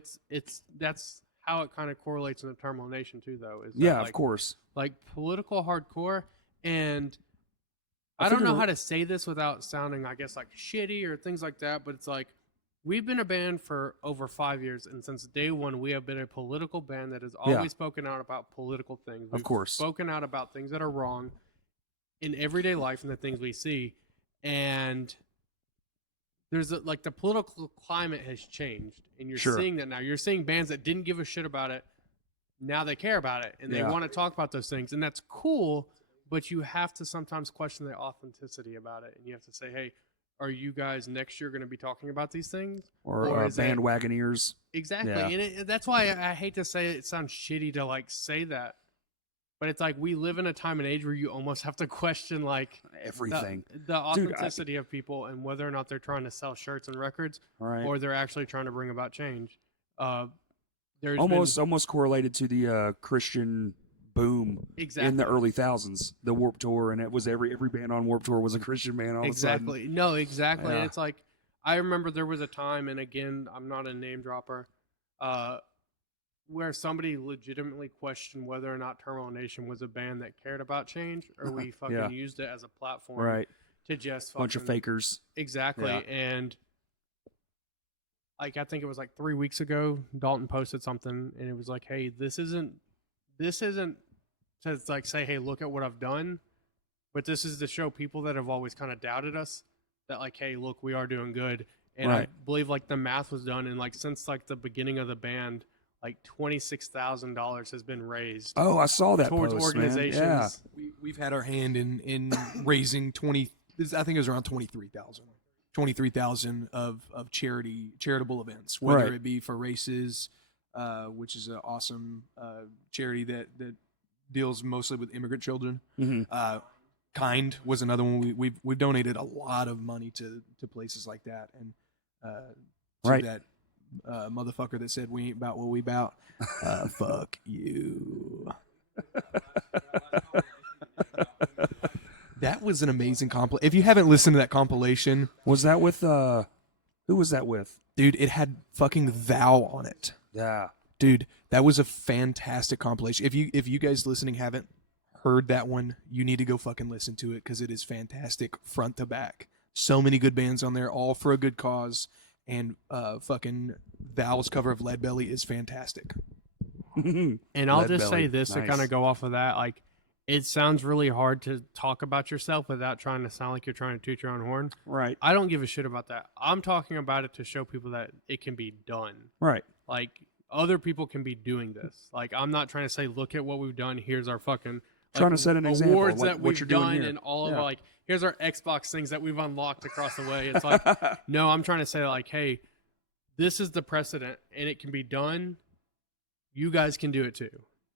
that's how it kind of correlates in the Termination too, though. Is that, Yeah, like, of course. like political hardcore, and I I don't know figure- how to say this without sounding, I guess, like shitty or things like that, but it's like we've been a band for over 5 years, and since day one, we have been a political band that has Yeah. always spoken out about political things. Of course. Spoken out about things that are wrong in everyday life and the things we see, and there's like the political climate has changed, and you're Sure. seeing that now. You're seeing bands that didn't give a shit about it, now they care about it, and they Yeah. want to talk about those things, and that's cool. But you have to sometimes question the authenticity about it, and you have to say, "Hey, are you guys next year going to be talking about these things?" Or is it- bandwagon ears. Exactly, Yeah. and that's why I hate to say it. It sounds shitty to like say that, but it's like we live in a time and age where you almost have to question like Everything. the authenticity of people and whether or not they're trying to sell shirts and records, All right. or they're actually trying to bring about change. There's Almost correlated to the Christian boom been, exactly in the early thousands, the Warped Tour, and it was every band on Warped Tour was a Christian band. All exactly no exactly. Yeah. And it's like I remember there was a time, and again, I'm not a name dropper, where somebody legitimately questioned whether or not Termination was a band that cared about change, or we fucking Yeah. used it as a platform of a sudden. Right. to just Bunch of fucking- fakers. Exactly. Yeah. And like I think it was like 3 weeks ago, Dalton posted something, and it was like, "Hey, this isn't to like say, hey, look at what I've done, but this is to show people that have always kind of doubted us that like, hey, look, we are doing good." And I Right. believe like the math was done, and like since like the beginning of the band, like $26,000 has been raised Oh, I saw that towards post, man. organizations. Yeah. We've had our hand in raising 20. I think it was around 23,000 of charitable events, whether Right. it be for races, which is an awesome charity that deals mostly with immigrant children. Mhm. Kind was another one. We've donated a lot of money to places like that, and to Right. that motherfucker that said we ain't about what we about. Fuck you. That was an amazing compilation. If you haven't listened to that compilation, Was that with who was that with? dude, it had fucking "Thou" on it. Yeah. Dude, that was a fantastic compilation. If you guys listening haven't heard that one, you need to go fucking listen to it because it is fantastic front to back. So many good bands on there, all for a good cause. And fucking Val's cover of Lead Belly is fantastic. And I'll Lead just belly. say this to Nice. kind of go off of that. Like, it sounds really hard to talk about yourself without trying to sound like you're trying to toot your own horn. Right. I don't give a shit about that. I'm talking about it to show people that it can be done. Right. Like, other people can be doing this. Like, I'm not trying to say, look at what we've done. Here's our fucking Trying to set an example, awards like that what we've you're doing done, here. and all of Yeah. our, like, here's our Xbox things that we've unlocked across the way. It's like, no, I'm trying to say, like, hey, this is the precedent, and it can be done. You guys can do it too.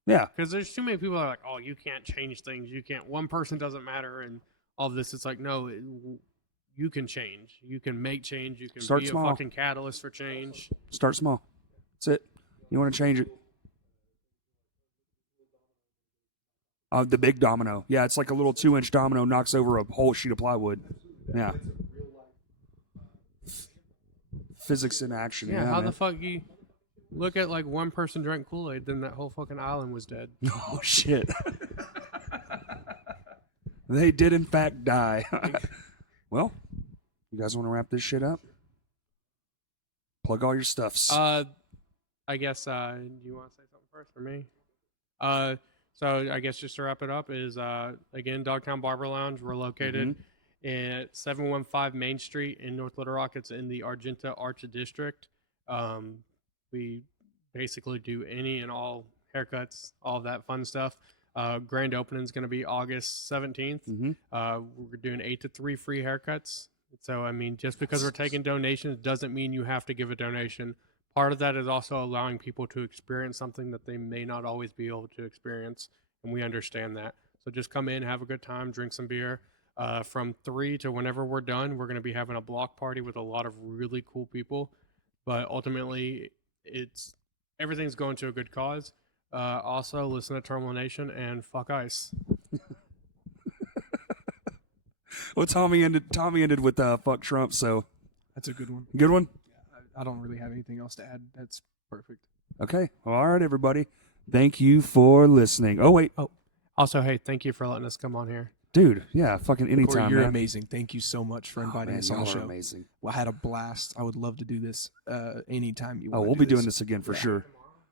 Yeah. Because there's too many people that are like, oh, you can't change things. You can't. One person doesn't matter, and all of this. It's like, no, you can change. You can make change. You can Start be small. a fucking catalyst for change. Start small. That's it. You want to change it. The big domino. Yeah, it's like a little 2-inch domino knocks over a whole sheet of plywood. Yeah. Physics in action. Yeah, Yeah. how man. the fuck you look at like one person drank Kool-Aid, then that whole fucking island was dead. Oh shit. They did in fact die. Well, you guys want to wrap this shit up? Plug all your stuffs. I guess do you want to say something first or me? So I guess just to wrap it up is again DogTown Barber Lounge. We're located at 715 Main Street in North Little Rock. It's in the Argenta Arch District. We basically do any and all haircuts, all of that fun stuff. Grand opening is going to be August 17th. We're doing 8 to 3 free haircuts. So, I mean, just because we're taking donations doesn't mean you have to give a donation. Part of that is also allowing people to experience something that they may not always be able to experience, and we understand that. So just come in, have a good time, drink some beer. From 3 to whenever we're done, we're going to be having a block party with a lot of really cool people. But ultimately, everything's going to a good cause. Also, listen to Termination and fuck ice. Well, Tommy ended with fuck Trump, so That's a good one. good one. I don't really have anything else to add. That's perfect. Okay. Well, all right, everybody. Thank you for listening. Oh wait, Also, hey, thank you for letting us come on here. dude. Yeah, fucking Corey, anytime. you're man. amazing. Thank you so much for inviting Man, us on y'all the are show. amazing. Well, I had a blast. I would love to do this anytime you Oh, want. we'll be doing this again for sure.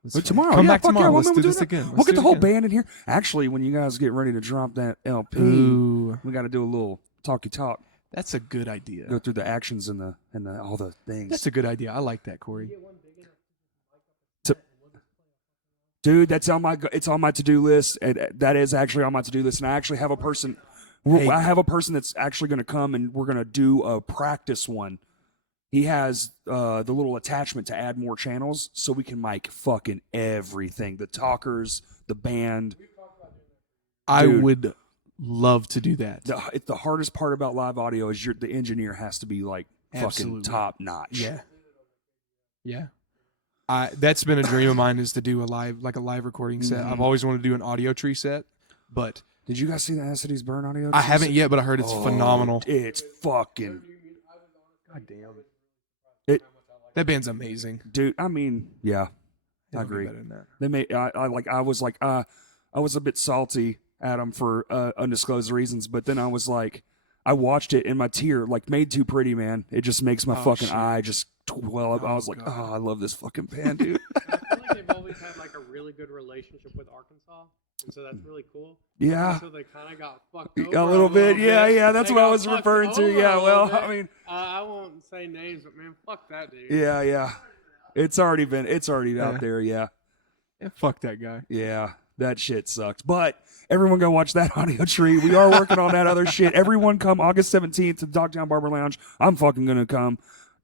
That's But fine. tomorrow, Come yeah, back fuck tomorrow. yeah, Let's we'll do do this that. again. We'll Let's get do the it whole again. band in here. Actually, when you guys get ready to drop that LP, Ooh, we got to do a little talky talk. that's a good idea. Go through the actions and the all the things. That's a good idea. I like that, Corey. Dude, it's on my to-do list. And that is actually on my to-do list, and I actually have a person. Hey. I have a person that's actually going to come, and we're going to do a practice one. He has the little attachment to add more channels, so we can mic fucking everything. The talkers, the band. I Dude. would love to do that. The hardest part about live audio is the engineer has to be like fucking Absolutely. top notch. Yeah. Yeah. That's been a dream of mine, is to do a live recording set. Mhm. I've always wanted to do an audio tree set, but Did you guys see the Acidities Burn audio? I haven't yet, but I heard it's Oh, phenomenal. It's fucking God damn. It- That band's amazing. dude. I mean, yeah. They I don't get agree. better than that. They made I was a bit salty at them for undisclosed reasons, but then I was like, I watched it and my tear like made Too Pretty, man. It just makes my Oh, fucking shit. eye just well up. I Oh, was like, God. oh, I love this fucking band, dude. I feel like they've always had like a really good relationship with Arkansas, and so that's really cool. Yeah. So they kind of got fucked over A little bit, yeah. That's They what I got was fucked referring to. over Yeah, a well, little I bit. mean, I won't say names, but man, fuck that dude. yeah. It's already Yeah. out there. Yeah. Yeah, fuck that guy. Yeah, that shit sucked. But everyone go watch that audio tree. We are working on that other shit. Everyone come August 17th to the DogTown Barber Lounge. I'm fucking going to come.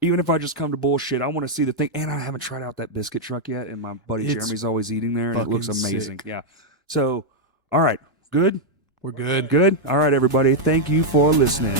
Even if I just come to bullshit, I want to see the thing. And I haven't tried out that biscuit truck yet, and my buddy It's Jeremy's always eating there, and it looks fucking amazing. sick. Yeah. So, all right. Good? We're good. Good? All right, everybody. Thank you for listening.